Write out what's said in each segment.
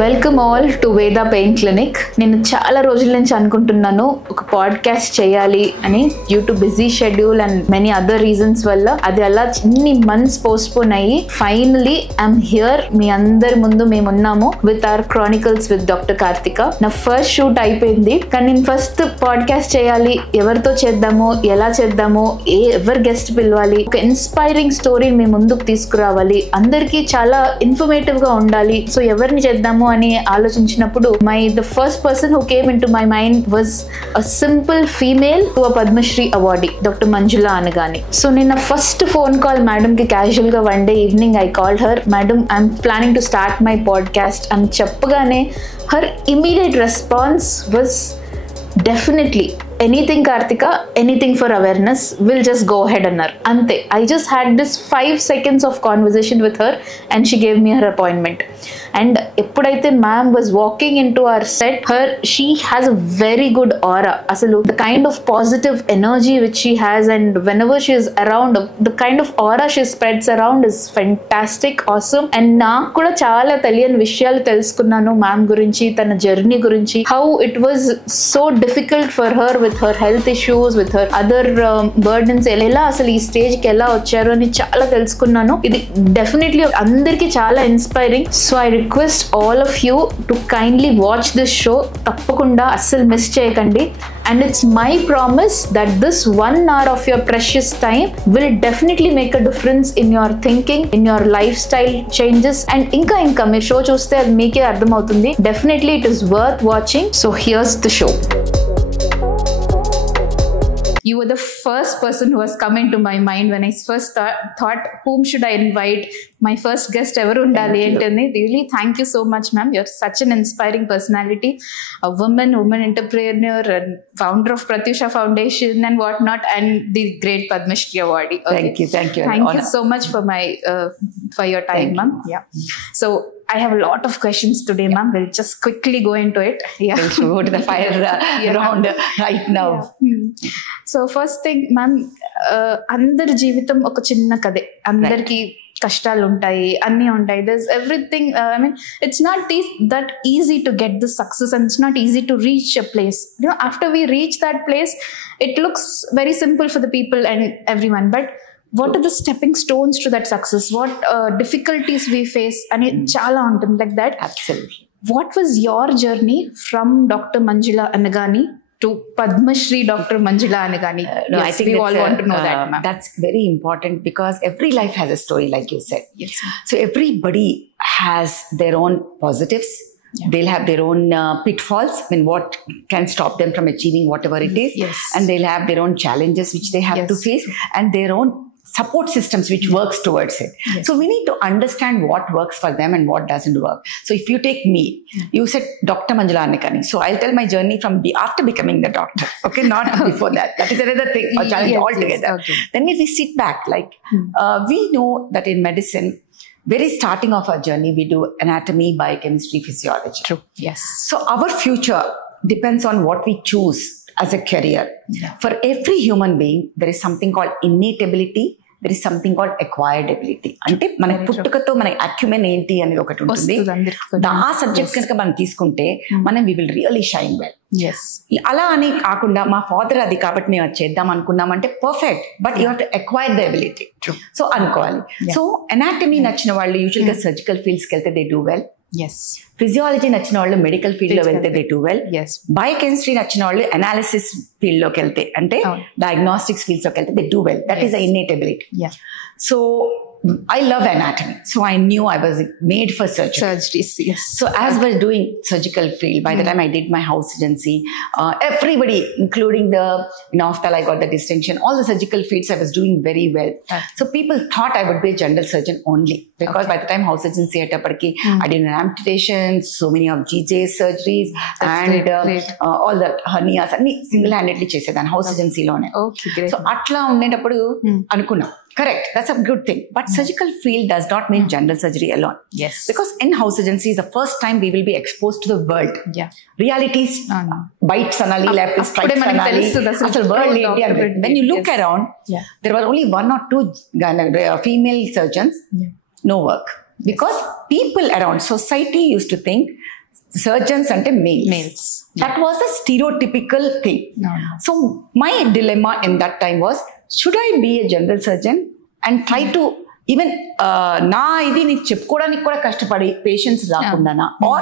Welcome all to వేద pain clinic. నేను చాలా రోజుల నుంచి అనుకుంటున్నాను ఒక పాడ్కాస్ట్ చేయాలి అని. Due to busy schedule and many other reasons వల్ల అది అలా ఇన్ని మంత్స్ పోస్ట్పోన్ అయ్యి ఫైనలీ ఐఎమ్ హియర్. మీ అందరి ముందు మేము ఉన్నాము with our Chronicles with doctor Karthika. నా ఫస్ట్ షూట్ అయిపోయింది, కానీ నేను ఫస్ట్ పాడ్కాస్ట్ చేయాలి, ఎవరితో చేద్దాము, ఎలా చేద్దాము, ఎవరు గెస్ట్ పిలవాలి, ఒక ఇన్స్పైరింగ్ స్టోరీ మీ ముందుకు తీసుకురావాలి, అందరికీ చాలా ఇన్ఫర్మేటివ్ గా ఉండాలి. సో ఎవరిని చేద్దాము అని ఆలోచించినప్పుడు the first person who came into my mind was a simple female to a Padma Shri awardee, Dr. Manjula Anagani. So nina first phone call madam ki casual ga one day evening I called her, madam I'm planning to start my podcast and cheppagane her immediate response was definitely anything Karthika, anything for awareness, we'll just go ahead annar ante. I just had this 5 seconds of conversation with her and she gave me her appointment. And eppudaithe ma'am was walking into our set, she has a very good aura. Asalu the kind of positive energy which she has, and whenever she is around, the kind of aura she spreads around is fantastic, awesome. And naaku kuda chaala teliyani vishayalu telusukunnanu ma'am gurinchi, tana journey gurinchi, how it was so difficult for her with her health issues, with her other burdens, ela asalu ee stage ki ela vacharu ani chaala telusukunnanu. Idi definitely andariki chaala inspiring. So I request all of you to kindly watch this show. Tappakunda assal miss cheyakandi. And it's my promise that this 1 hour of your precious time will definitely make a difference in your thinking, in your lifestyle changes. And inka meer show chuste adi meeke ardham avutundi. Definitely it is worth watching. So here's the show. You were the first person who has come into my mind when I first thought whom should I invite, my first guest ever undali antani. Really thank you so much ma'am, you're such an inspiring personality, a woman entrepreneur and founder of Pratyusha Foundation and whatnot, and the great Padma Shri awardee. Okay. Thank you thank you so much for my for your time ma'am. Yeah, so I have a lot of questions today ma'am. We'll just quickly go into it. Yeah, we'll go to the fire round right now. So first thing ma'am, అందరి జీవితం ఒక చిన్న కథే, అందరికి కష్టాలు ఉంటాయి, అన్నీ ఉంటాయి. There's everything, I mean it's not that easy to get the success, and it's not easy to reach a place. You know, after we reach that place it looks very simple for the people and everyone, but what are the stepping stones to that success, what difficulties we face and chala ఉంటుంది like that. Absolutely. What was your journey from Dr. Manjula Anagani to Padma Shri Dr. Manjula Anagani? No, yes, I think we all want to know that ma'am. That's very important because every life has a story, like you said. Yes. So everybody has their own positives. Yeah. They'll have their own pitfalls, I mean what can stop them from achieving whatever it is. Yes. And they'll have their own challenges which they have to face, and their own support systems which works towards it. Yes. So we need to understand what works for them and what doesn't work. So if you take me, you said Dr. Manjula Anagani. So I'll tell my journey from after becoming the doctor. Okay, not before that. That is another thing, a challenge altogether. Okay. Then if we sit back, like we know that in medicine, very starting of our journey, we do anatomy, biochemistry, physiology. True. Yes. So our future depends on what we choose as a career. Yeah. For every human being, there is something called innate ability. There is something called acquired ability. అంటే మన పుట్టుకతో మన అక్యుమెన్ ఏంటి అనేది ఒకటి ఉంటుంది. ఆ సబ్జెక్ట్ కనుక మనం తీసుకుంటే మనం we will really shine well. అలా అని కాకుండా మా ఫాదర్ అది కాబట్టి మేము అది చేద్దాం అనుకున్నామంటే perfect, but you have to acquire the ability. So అనుకోవాలి. సో అనాటమీ నచ్చిన వాళ్ళు యూజువల్ గా సర్జికల్ ఫీల్డ్స్ కి వెళ్తే దే డూ వెల్. ఫిజియాలజీ నచ్చిన వాళ్ళు మెడికల్ ఫీల్డ్ లో వెళ్తే దే డూ వెల్. బయోకెమిస్ట్రీ నచ్చిన వాళ్ళు అనాలిసిస్ ఫీల్డ్ లోకి వెళ్తే, అంటే డయాగ్నోస్టిక్స్ ఫీల్డ్స్ లోకి వెళ్తే they do well. That is innate ability. So I love anatomy, so I knew I was made for surgery. Surgeries, yes. So as I was doing surgical field, by the time I did my house agency, everybody, including the ophthalmologist, I got the distinction. All the surgical fields I was doing very well. So people thought I would be a general surgeon only, because by the time house agency I did an amputation, so many of GJ surgeries. That's and great. All the hernias, and single-handedly chesedan house agency lone. Okay, great. So atla undetapudu anukunna Correct. That's a good thing. But surgical field does not mean general surgery alone. Yes. Because in-house agency is the first time we will be exposed to the world. Yeah. Realities, bites anali, leftist, stripes anali. Asal world ఏంటి అని. When you look around, there were only 1 or 2 female surgeons. No work. Because people around society used to think surgeons ante males. That was a stereotypical thing. So my dilemma in that time was, should I be a general surgeon and try to even నా ఇది నీకు చెప్పుకోవడానికి కూడా కష్టపడి పేషెంట్స్ రాకుండానా, or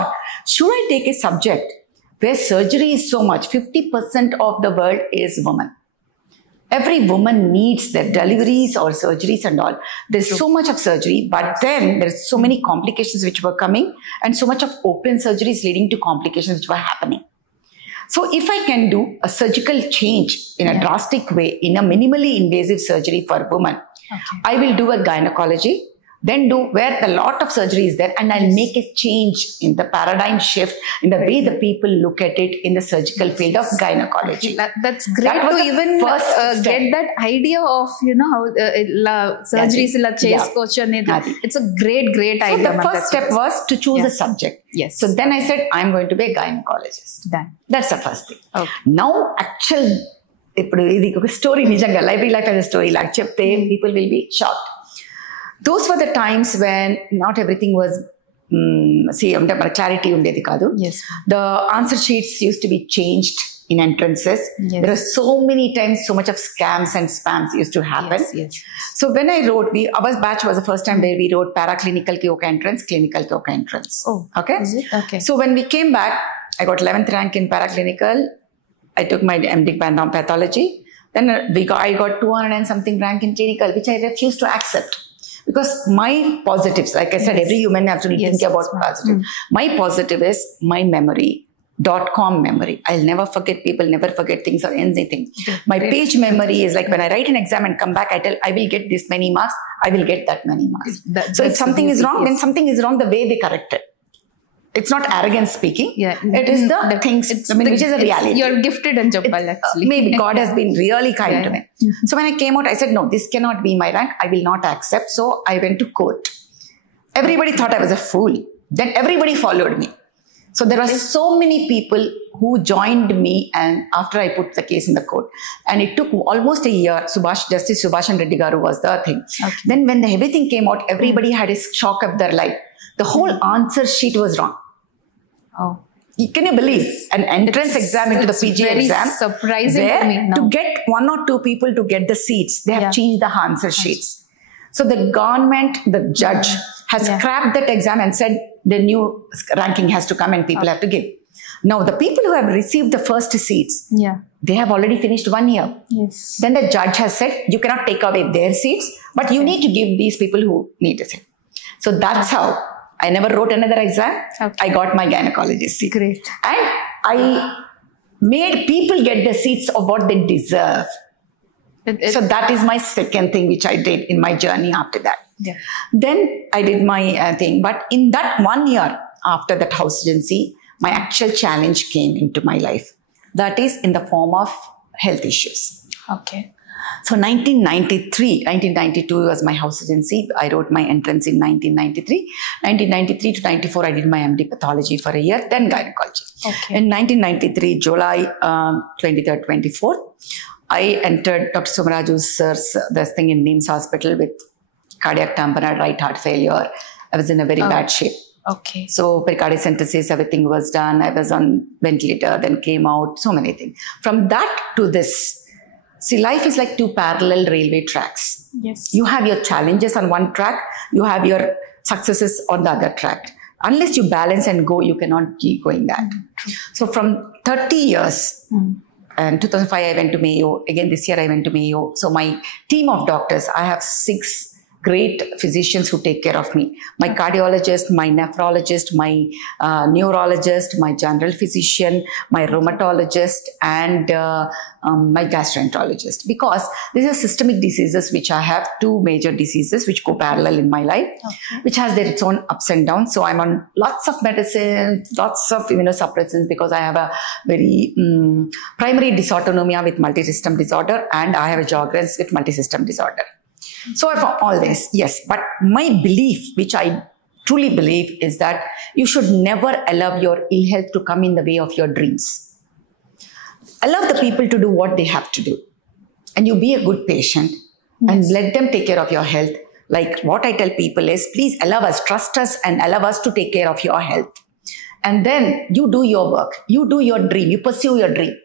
should I take a subject where surgery is so much, 50% of the world is women. Every woman needs their deliveries or surgeries and all. There's so much of surgery, but then there's so many complications which were coming, and so much of open surgeries leading to complications which were happening. So if I can do a surgical change in a drastic way, in a minimally invasive surgery for women, I will do a gynecology, then do where a lot of surgery is there, and I'll make a change in the paradigm shift in the way the people look at it in the surgical field of gynecology. That's great to even get that idea of, you know, how surgeries ila chesukochu anedi. It's a great idea. So the first step was to choose a subject. Yes. So then I said, I'm going to be a gynecologist. That's the first thing. Now actual ఇప్పుడు ఇది ఒక స్టోరీ, నిజంగా library life as a story లాగా చెప్తే people will be shocked. Those were the times when not everything was అంటే మన క్లారిటీ ఉండేది కాదు. The answer sheets used to be changed in entrances. There are so many times so much of scams and spams used to happen. So when I wrote, our batch was the first time where we wrote paraclinical ki oka entrance, clinical ki oka entrance. Okay. So when we came back, I got 11th rank in paraclinical. I took my MD in pathology. Then I got 200 and something rank in clinical, which I refused to accept. Because my positives, like I said, every human has to think about positive. My positive is my memory, .com memory. I'll never forget people, never forget things or anything. My page memory is like when I write an exam and come back, I tell I will get this many marks, I will get that many marks. So if something is wrong, then something is wrong the way they correct it. It's not arrogance speaking. It is the things, which is a reality. You're gifted and Jabbal actually. Maybe God has been really kind to me. So when I came out, I said, no, this cannot be my rank. I will not accept. So I went to court. Everybody thought I was a fool. Then everybody followed me. So there were so many people who joined me, and after I put the case in the court, and it took almost a year. Justice Subhash Reddy Garu was the thing. Then when everything came out, everybody had a shock of their life. The whole answer sheet was wrong. Can you believe an entrance exam into the PG exam? Surprising where to me now. To get 1 or 2 people to get the seats, they have changed the answer sheets. So the government, the judge has scrapped that exam and said the new ranking has to come and people have to give. Now the people who have received the first seats, they have already finished 1 year. Then the judge has said, you cannot take away their seats, but you need to give these people who need a seat. So that's how I never wrote another exam. I got my gynecologist seat. Great. And I made people get the seats of what they deserve. So that is my second thing which I did in my journey after that. Then I did my thing. But in that 1 year after that house agency, my actual challenge came into my life. That is in the form of health issues. So 1992 was my house agency. I wrote my entrance in 1993. 1993 to 94, I did my MD pathology for a year, then gynecology. In 1993, July 23rd, 24th, I entered Dr. Somaraju's this thing in NIMS Hospital with cardiac tamponade, right heart failure. I was in a very bad shape. So pericardiocentesis, everything was done. I was on ventilator, then came out, so many things. From that to this, see, life is like 2 parallel railway tracks. You have your challenges on one track, you have your successes on the other track. Unless you balance and go, you cannot keep going that. So from 30 years, and 2005 I went to Mayo. Again this year I went to Mayo. So my team of doctors, I have 6 great physicians who take care of me. My cardiologist, my nephrologist, my neurologist, my general physician, my rheumatologist, and my gastroenterologist. Because these are systemic diseases which I have 2 major diseases which go parallel in my life, which has its own ups and downs. So I'm on lots of medicine, lots of immunosuppressants because I have a very primary dysautonomia with multisystem disorder, and I have a Sjogren's with multisystem disorder. So for all this, yes, but my belief, which I truly believe, is that you should never allow your ill health to come in the way of your dreams. Allow the people to do what they have to do. And you be a good patient and let them take care of your health. Like what I tell people is, please allow us, trust us and allow us to take care of your health. And then you do your work, you do your dream, you pursue your dream.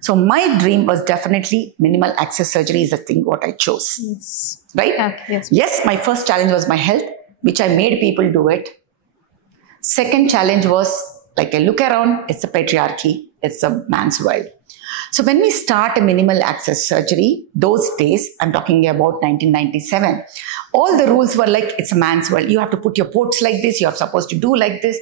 So my dream was definitely minimal access surgery is the thing what I chose. Yes. Right? Yes. Yes, my first challenge was my health, which I made people do it. Second challenge was, like I look around, it's a patriarchy, it's a man's world. So when we start a minimal access surgery, those days, I'm talking about 1997, all the rules were like, it's a man's world. You have to put your ports like this, you're supposed to do like this.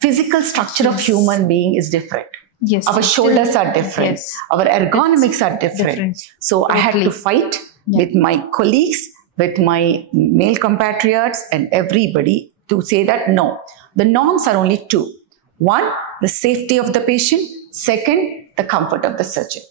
Physical structure of human being is different. Yes. Our shoulders are different. Yes. Our ergonomics are different. So I had to fight with my colleagues, with my male compatriots and everybody to say that no, the norms are only two. One, the safety of the patient. Second, the comfort of the surgeon.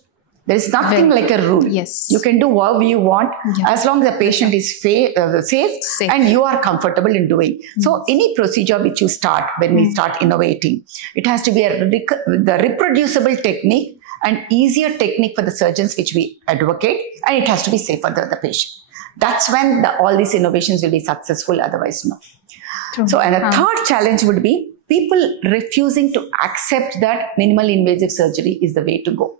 There is nothing like a rule. Yes. You can do whatever you want as long as the patient is safe and you are comfortable in doing. So any procedure which you start when we start innovating, it has to be the reproducible technique and easier technique for the surgeons which we advocate, and it has to be safe for the patient. That's when all these innovations will be successful, otherwise no. True. So, and a third challenge would be people refusing to accept that minimal invasive surgery is the way to go.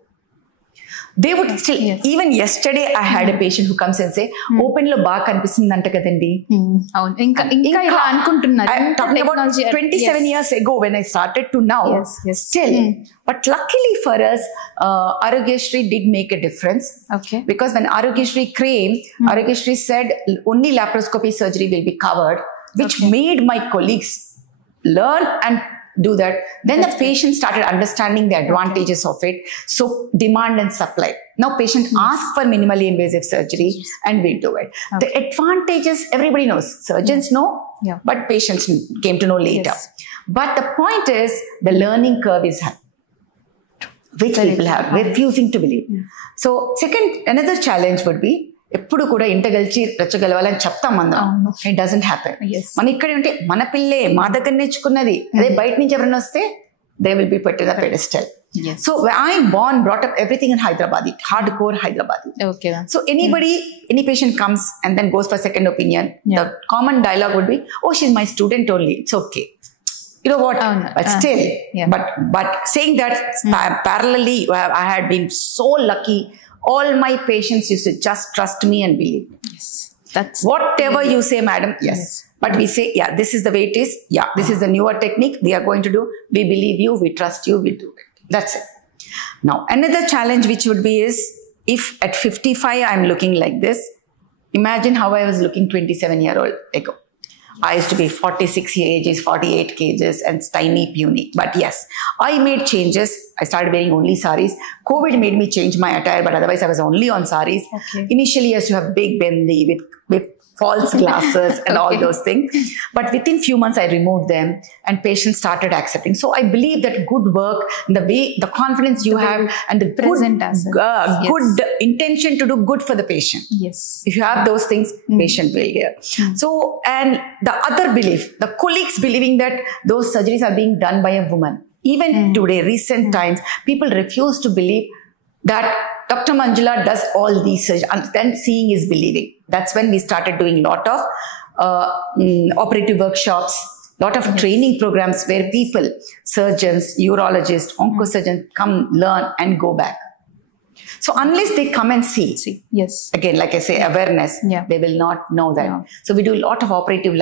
They would still, even yesterday I had a patient who comes and say, open lo baga kanpistundanta kadandi. I'm talking about 27 years ago when I started to now. Still. But luckily for us, Aarogyasri did make a difference. Okay. Because when Aarogyasri came, Aarogyasri said only laparoscopy surgery will be covered, which made my colleagues learn and do that. Then the patient started understanding the advantages of it. So demand and supply. Now patient ask for minimally invasive surgery and we do it. The advantages everybody knows. Surgeons know, but patients came to know later. But the point is the learning curve is high, which people have refusing to believe. So second, another challenge would be ఎప్పుడు కూడా ఇంట గెలిచి రెచ్చగలవాలని చెప్తాం మనం. It doesn't happen. మన ఇక్కడే ఉంటే మన పిల్లే మా దగ్గర నేర్చుకున్నది అదే బయట నుంచి ఎవరైనా వస్తే they will be put in the pedestal. So I born brought up everything in Hyderabadi, hardcore Hyderabadi. Okay. So any patient comes and then goes for second opinion, the common dialogue would be, oh, she's my student only, it's okay. You know what? But still, but saying that parallelly, I had been so lucky. All my patients used to just trust me and believe. Yes. That's whatever you say, madam. Yes. But we say, this is the way it is. This is the newer technique we are going to do. We believe you, we trust you, we do it. That's it. Now, another challenge which would be is, if at 55 I'm looking like this, imagine how I was looking 27-year-old ago. I used to be 46 kgs, 48 kgs and tiny, puny. But yes, I made changes. I started wearing only saris. COVID made me change my attire, but otherwise I was only on saris. Initially, I used to have big bendi with false glasses and all those things. But within few months, I removed them and patients started accepting. So I believe that good work, the way, the confidence you have and the good intention to do good for the patient. Yes. If you have those things, patient will get. So, and the other belief, the colleagues believing that those surgeries are being done by a woman. Even today, recent times, people refuse to believe that Dr. Manjula does all these surgeries, and then seeing is believing. That's when we started doing lot of operative workshops, lot of training programs where people, surgeons, urologists, oncosurgeons come learn and go back. So unless they come and see, again, like I say, awareness, they will not know that. So we do a lot of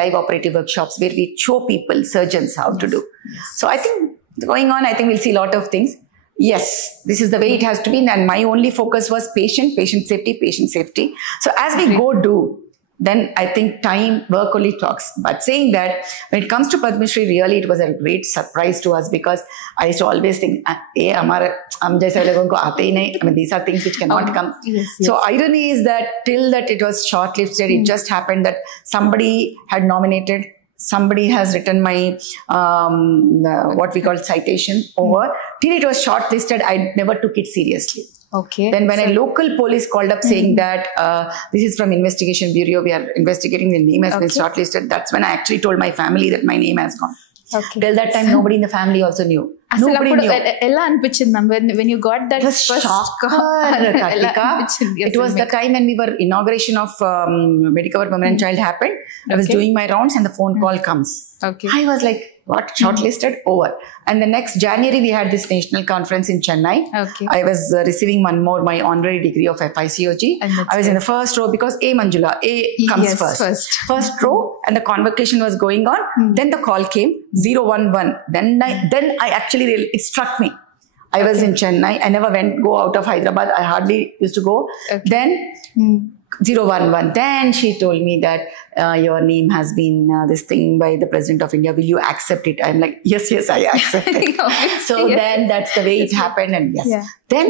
live operative workshops where we show people, surgeons, how to do. So I think going on, I think we'll see a lot of things. Yes, this is the way it has to be. And my only focus was patient safety. So as we go do, then I think time, work only talks. But saying that, when it comes to Padma Shri, really it was a great surprise to us, because I used to always think, these are things which cannot come. So irony is that till that it was shortlisted, it just happened that somebody had nominated, somebody has written my what we call citation over. Till it was shortlisted, I never took it seriously. Okay. Then when a local police called up saying that this is from Investigation Bureau, we are investigating, the name has been shortlisted. That's when I actually told my family that my name has gone. Okay. Till that time, nobody in the family also knew. అసలు Nobody అప్పుడు knew. ఎలా అనిపించింది ma'am when you got that It was first shocker, ఎలా Kartika. అనిపించింది It was the time when we were inauguration of Medicover Women and Child happened. I was doing my rounds and the phone call comes. Okay. I was like, what? Shortlisted? Over. And the next January, we had this national conference in Chennai. Okay. I was receiving one more, my honorary degree of FICOG. And that's I was in the first row because Manjula, A comes Yes, first. First row, and the convocation was going on. Then the call came, 011. Then I actually, it struck me. I was in Chennai. I never go out of Hyderabad. I hardly used to go. Okay. Then 011. Then she told me that your name has been this thing by the President of India. Will you accept it? I'm like, yes, I accept it. So Yes. then that's the way it happened. And yes. Yeah. Then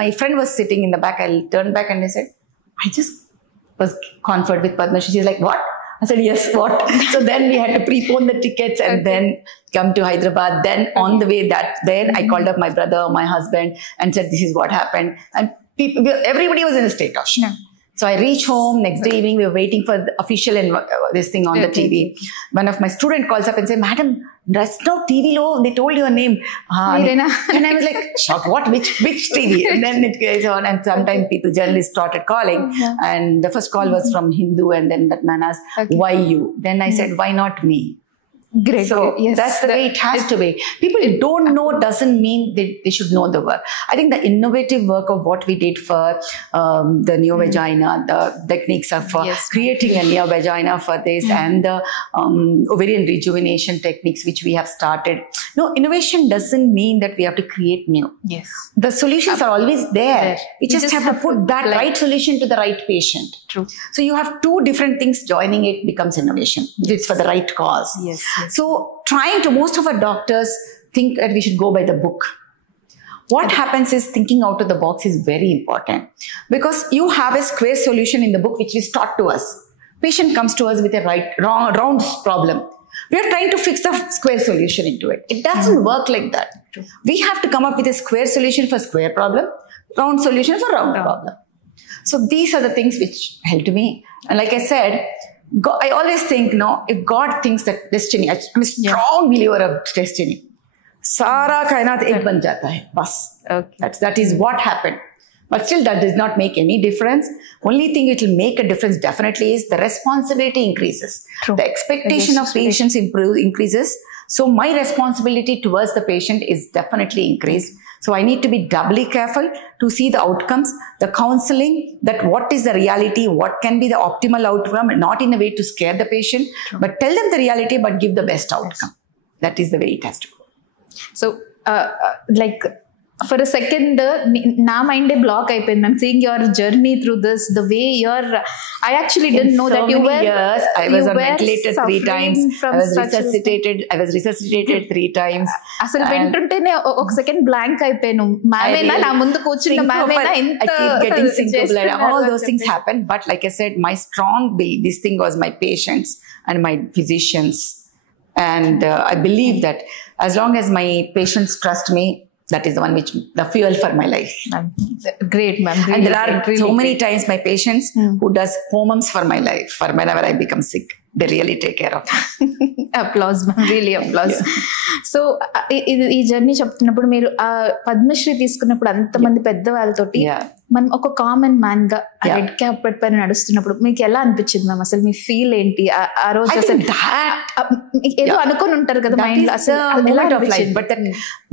my friend was sitting in the back. I turned back and I said, I just was conferred with Padma Shri. She's like, what? I said, yes, what? So then we had to prepone the tickets and then come to Hyderabad. Then on the way I called up my brother, my husband, and said, this is what happened. And everybody was in a state of shock. Yeah. So I reach home next day evening. We were waiting for the official and this thing on the TV. One of my student calls up and said, "Madam, that's no TV low. They told your name." And I was like, shocked. What? Which TV? And then it goes on. And sometimes journalists started calling. And the first call was from Hindu. And then that man asked, "Why you?" Then I said, "Why not me?" Great. So Yes. that's the way it has to be. People don't know doesn't mean they should know the work. I think the innovative work of what we did for the neo-vagina, the techniques of creating a neo-vagina for this and the ovarian rejuvenation techniques which we have started. No, innovation doesn't mean that we have to create new. Yes. The solutions are always there. We You just have to put that right solution to the right patient. True. So you have two different things joining it becomes innovation. It's for the right cause. Yes. So most of our doctors think that we should go by the book. What happens is thinking out of the box is very important because you have a square solution in the book which is taught to us. Patient comes to us with a round problem. We are trying to fix the square solution into it. It doesn't work like that. We have to come up with a square solution for square problem, round solution for round problem. So these are the things which helped me. And like I said, I always think, if God thinks that destiny, I'm a strong believer of destiny. Sara kainat ek ban jata hai. Bas. That is what happened. But still that does not make any difference. Only thing it will make a difference definitely is the responsibility increases. True. The expectation of patients increases. So my responsibility towards the patient is definitely increased. So I need to be doubly careful to see the outcomes, the counseling, that what is the reality, what can be the optimal outcome, not in a way to scare the patient, but tell them the reality, but give the best outcome. That is the way it has to go. So, for a second, na mind block అయిపోయింది. I'm seeing your journey through this, the way I actually didn't know that you were. Years, I was on ventilator 3 times. I was resuscitated 3 times. అసలు వింటుంటేనే ఒక second blank అయిపోయాను. మ్యామేనా నా ముందు కూర్చున్న మ్యామేనా ఇంత I keep getting syncope. All those things happen. But like I said, my strong belief, this thing was my patients and my physicians. And I believe that as long as my patients trust me, that is the one which the fuel for my life. Great, ma'am. Really, and there are so many times my patients who does homums for my life, for whenever I become sick. They really take care of me. Applause, ma'am. Really applause. So ఈ జర్నీ చెప్తున్నప్పుడు మీరు ఆ పద్మశ్రీ తీసుకున్నప్పుడు అంతమంది పెద్దవాళ్ళతోటి మనం ఒక common man గా రెడ్ క్యాప్ పెట్టుకొని నడుస్తున్నప్పుడు మీకు ఎలా అనిపించింది మ్యామ్? అసలు మీ ఫీల్ ఏంటి ఆ రోజు? అసలు ఏదో అనుకొని ఉంటారు కదా మైండ్ లో, అసలు but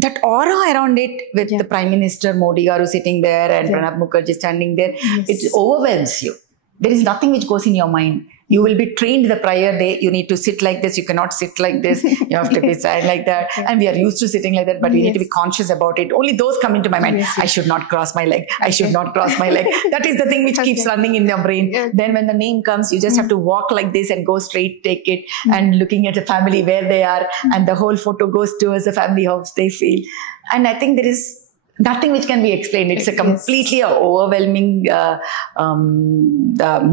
that aura around it with the Prime Minister Modi garu sitting there and Pranab Mukherjee standing there, it overwhelms you. There is nothing which goes in your mind. You will be trained the prior day. You need to sit like this. You cannot sit like this. You have to be stand like that. And we are used to sitting like that, but we need to be conscious about it. Only those come into my mind. I should not cross my leg. I should not cross my leg. That is the thing which keeps running in your brain. Then when the name comes, you just have to walk like this and go straight, take it, and looking at the family where they are, and the whole photo goes towards the family, how they feel. And I think there is nothing which can be explained. It's a completely overwhelming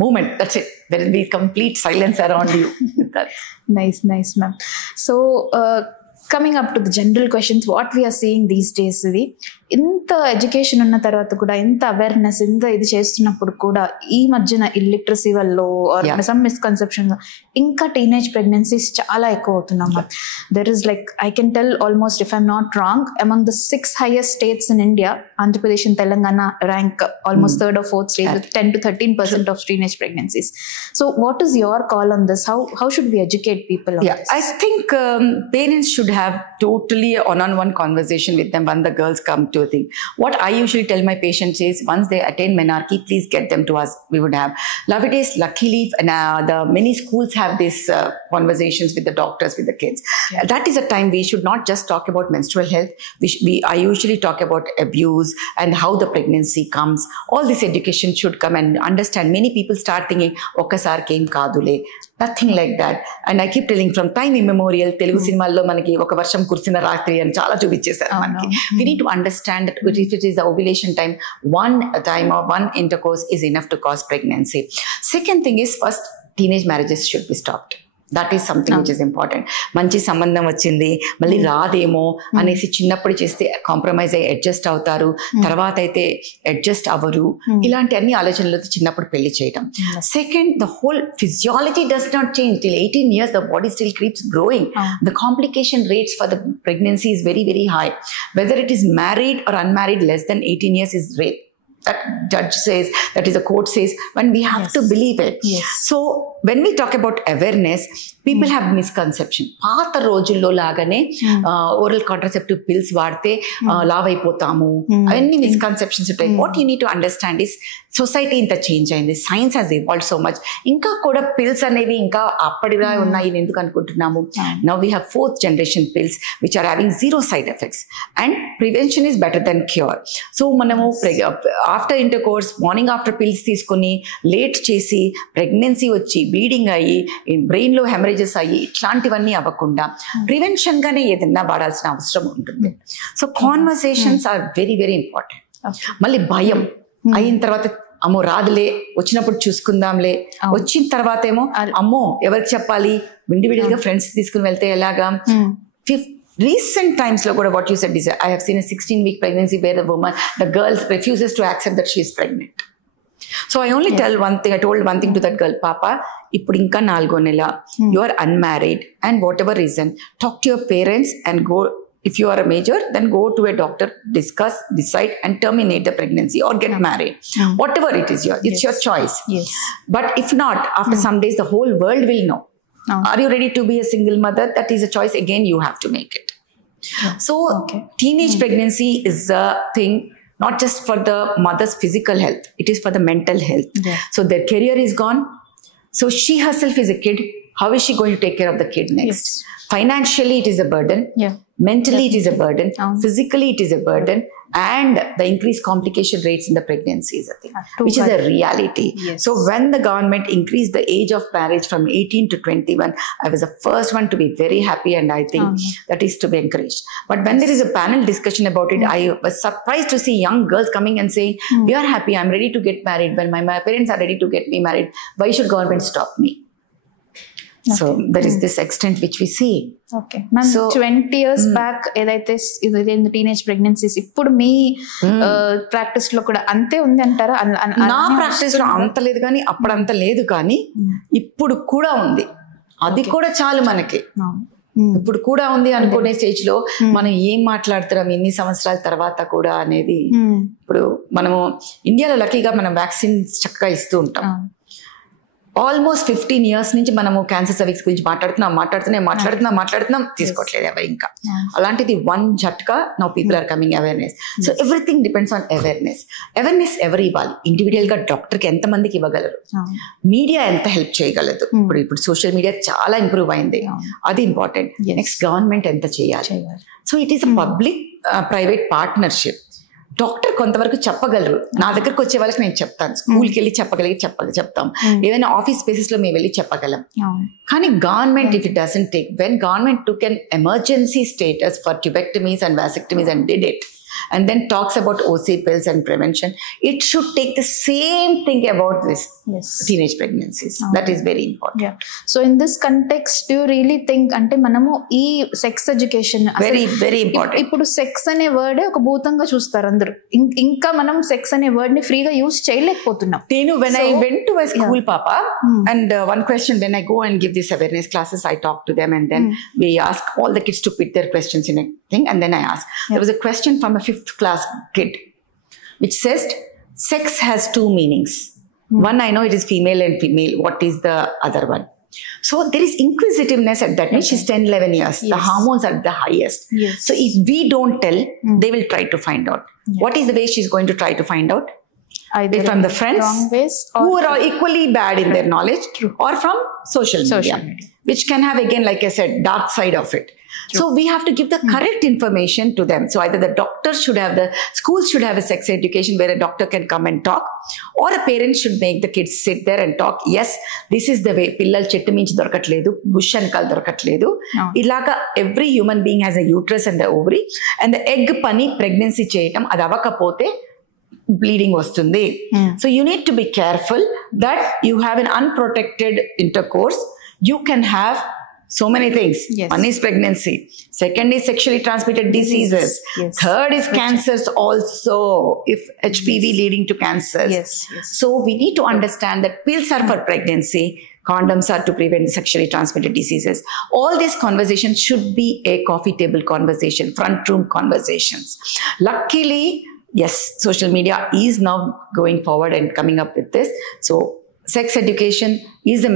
moment. That's it. There will be complete silence around you with that. Nice, ma'am. So, coming up to the general questions, what we are seeing these days, ఇంత ఎడ్యుకేషన్ ఉన్న తర్వాత కూడా, ఇంత అవేర్నెస్, ఇంత ఇది చేస్తున్నప్పుడు కూడా ఈ మధ్యన ఇల్లిటరసీ వల్ల సమ్ మిస్కన్సెప్షన్ ఇంకా టీనేజ్ ప్రెగ్నెన్సీస్ చాలా ఎక్కువ అవుతున్నాం. There is like I can tell almost, if I'm not wrong, among the 6 highest states in India, Andhra Pradesh and Telangana rank almost 3rd or 4th state with 10 to 13% of teenage pregnancies. So what is your call on this? How should we educate people on this? I think parents should have totally one-on-one conversation with them when the girls come to a thing. What I usually tell my patients is, once they attain menarche, please get them to us. We would have nowadays, luckily, the many schools have these conversations with the doctors, with the kids. That is a time we should not just talk about menstrual health. I usually talk about abuse and how the pregnancy comes. All this education should come and understand. Many people start thinking, "Okasar came kadule." Nothing like that. And I keep telling, from time immemorial, Telugu cinemallo manaki oka varsham kursina ratri and chala chupichesaru manaki. We need to understand that if it is the ovulation time, one time or one intercourse is enough to cause pregnancy. Second thing is, first, teenage marriages should be stopped. That is something which is important. మంచి సంబంధం వచ్చింది, మళ్ళీ రాదేమో అనేసి చిన్నప్పుడు చేస్తే కాంప్రమైజ్ అయ్యి అడ్జస్ట్ అవుతారు, తర్వాత అయితే అడ్జస్ట్ అవ్వరు. ఇలాంటి అన్ని ఆలోచనలతో చిన్నప్పుడు పెళ్లి చేయడం. Second, the whole physiology does not change till 18 years. The body still keeps growing. The complication rates for the pregnancy is very, very high. Whether it is married or unmarried, less than 18 years is rape. That judge says, that is a court says, when we have to believe it. So when we talk about awareness, people have misconception. పాత రోజుల్లో లాగానే oral contraceptive pills వాడితే లావ్ అయిపోతాము, అవన్నీ misconceptions ఉంటాయి. What you need to understand is, society ఇంత change అయింది, science has evolved so much. ఇంకా కూడా పిల్స్ అనేవి ఇంకా అప్పటిలా ఉన్నాయి ఎందుకు అనుకుంటున్నాము. Now we have 4th generation pills which are having 0 side effects, and prevention is better than cure. So మనము after intercourse morning after pills తీసుకొని లేట్ చేసి ప్రెగ్నెన్సీ వచ్చి బ్లీడింగ్ అయ్యి బ్రెయిన్లో హెమరేజెస్ అయ్యి ఇట్లాంటివన్నీ అవ్వకుండా ప్రివెన్షన్ గానే ఏదైనా వాడాల్సిన అవసరం ఉంటుంది. So conversations are very, very important. మళ్ళీ భయం అయిన తర్వాత, అమ్మో రాదులే, వచ్చినప్పుడు చూసుకుందాంలే, వచ్చిన తర్వాత ఏమో అమ్మో ఎవరికి చెప్పాలి, ఇండివిజువల్ గా ఫ్రెండ్స్ తీసుకుని వెళ్తే ఎలాగా. Recent times lo kuda what you said is, I have seen a 16-week pregnancy where the girl refuses to accept that she is pregnant. So I only tell one thing, I told one thing to that girl, Papa, ippudu inka 4 nela, you are unmarried, and whatever reason, talk to your parents and go. If you are a major, then go to a doctor, discuss, decide, and terminate the pregnancy or get married. Whatever it is, it's your choice. But if not, after some days, the whole world will know. Are you ready to be a single mother? That is a choice. Again, you have to make it. So teenage pregnancy is a thing, not just for the mother's physical health. It is for the mental health. So their career is gone. So she herself is a kid. How is she going to take care of the kid next? Financially, it is a burden. Mentally, it is a burden. Physically, it is a burden. And the increased complication rates in the pregnancy is a thing, which is a reality. So when the government increased the age of marriage from 18 to 21, I was the first one to be very happy, and I think that is to be encouraged. But when there is a panel discussion about it, I was surprised to see young girls coming and saying, we are happy, I'm ready to get married. When my parents are ready to get me married, why should government stop me? So there is this extent which we see. Okay, ma'am. So 20 years back, ఏదైతే teenage pregnancies ఇప్పుడు మీ ప్రాక్టీస్ లో కూడా అంతే ఉంది అంటారా? నా ప్రాక్టీస్ లో అంత లేదు కానీ అప్పుడు అంత లేదు, కానీ ఇప్పుడు కూడా ఉంది. అది కూడా చాలు మనకి. ఇప్పుడు కూడా ఉంది అనుకునే స్టేజ్ లో మనం ఏం మాట్లాడుతున్నాం ఎన్ని సంవత్సరాల తర్వాత కూడా అనేది. ఇప్పుడు మనము ఇండియాలో లక్కీగా మనం వ్యాక్సిన్ చక్కగా ఇస్తూ ఉంటాం. ఆల్మోస్ట్ 15 years నుంచి మనము క్యాన్సర్ సర్విక్స్ గురించి మాట్లాడుతున్నాం తీసుకోవట్లేదు ఎవరు ఇంకా. అలాంటిది వన్ జట్కా now people are coming awareness. So everything depends on awareness ఎవరు ఇవ్వాలి? ఇండివిజువల్ గా డాక్టర్కి ఎంతమందికి ఇవ్వగలరు? మీడియా ఎంత హెల్ప్ చేయగలదు? ఇప్పుడు సోషల్ మీడియా చాలా ఇంప్రూవ్ అయింది, అది ఇంపార్టెంట్. నెక్స్ట్ గవర్నమెంట్ ఎంత చేయాలి? So it is a public private partnership. Doctor కొంతవరకు చెప్పగలరు, నా దగ్గరకు వచ్చే వాళ్ళకి నేను చెప్తాను, స్కూల్కి వెళ్ళి చెప్తాం, ఏదైనా ఆఫీస్ స్పేసెస్ లో మేము వెళ్ళి చెప్పగలం. కానీ government if it doesn't take, when government took an emergency status for tubectomies and vasectomies and did it, and then talks about OC pills and prevention, it should take the same thing about this teenage pregnancies. That is very important. Yeah. So in this context, do you really think ante manamu ee sex education very very important. Ippudu sex ane word oka bhutanga chustaru andaru, inka manam sex ane word ni free ga use cheyalekpotunnam. When I went to a school, Papa, and one question, when I go and give these awareness classes, I talk to them, and then we ask all the kids to put their questions in a thing, and then I ask. There was a question from a 5th class kid, which says, sex has 2 meanings. One, I know it is female and female. What is the other one? So there is inquisitiveness at that age. She's 10, 11 years. The hormones are the highest. So if we don't tell, they will try to find out. What is the way she's going to try to find out? Either from the friends who are equally bad in their knowledge, or from social media, which can have, again, like I said, dark side of it. So we have to give the correct information to them. So either the doctors should have, the schools should have a sex education where a doctor can come and talk, or a parent should make the kids sit there and talk. Yes, this is the way. Pillal chettu minchi dorkatledu, bush ankal dorkatledu. Ilaga every human being has a uterus and the ovary, and the egg pani pregnancy cheyatam adi avakapote bleeding vastundi. So you need to be careful that you have an unprotected intercourse. You can have so many things. One is pregnancy. Second is sexually transmitted diseases. Third is cancers also, if HPV leading to cancers. So we need to understand that pills are for pregnancy, condoms are to prevent sexually transmitted diseases. All these conversations should be a coffee table conversation, front room conversations. Luckily, yes, social media is now going forward and coming up with this. So sex education is a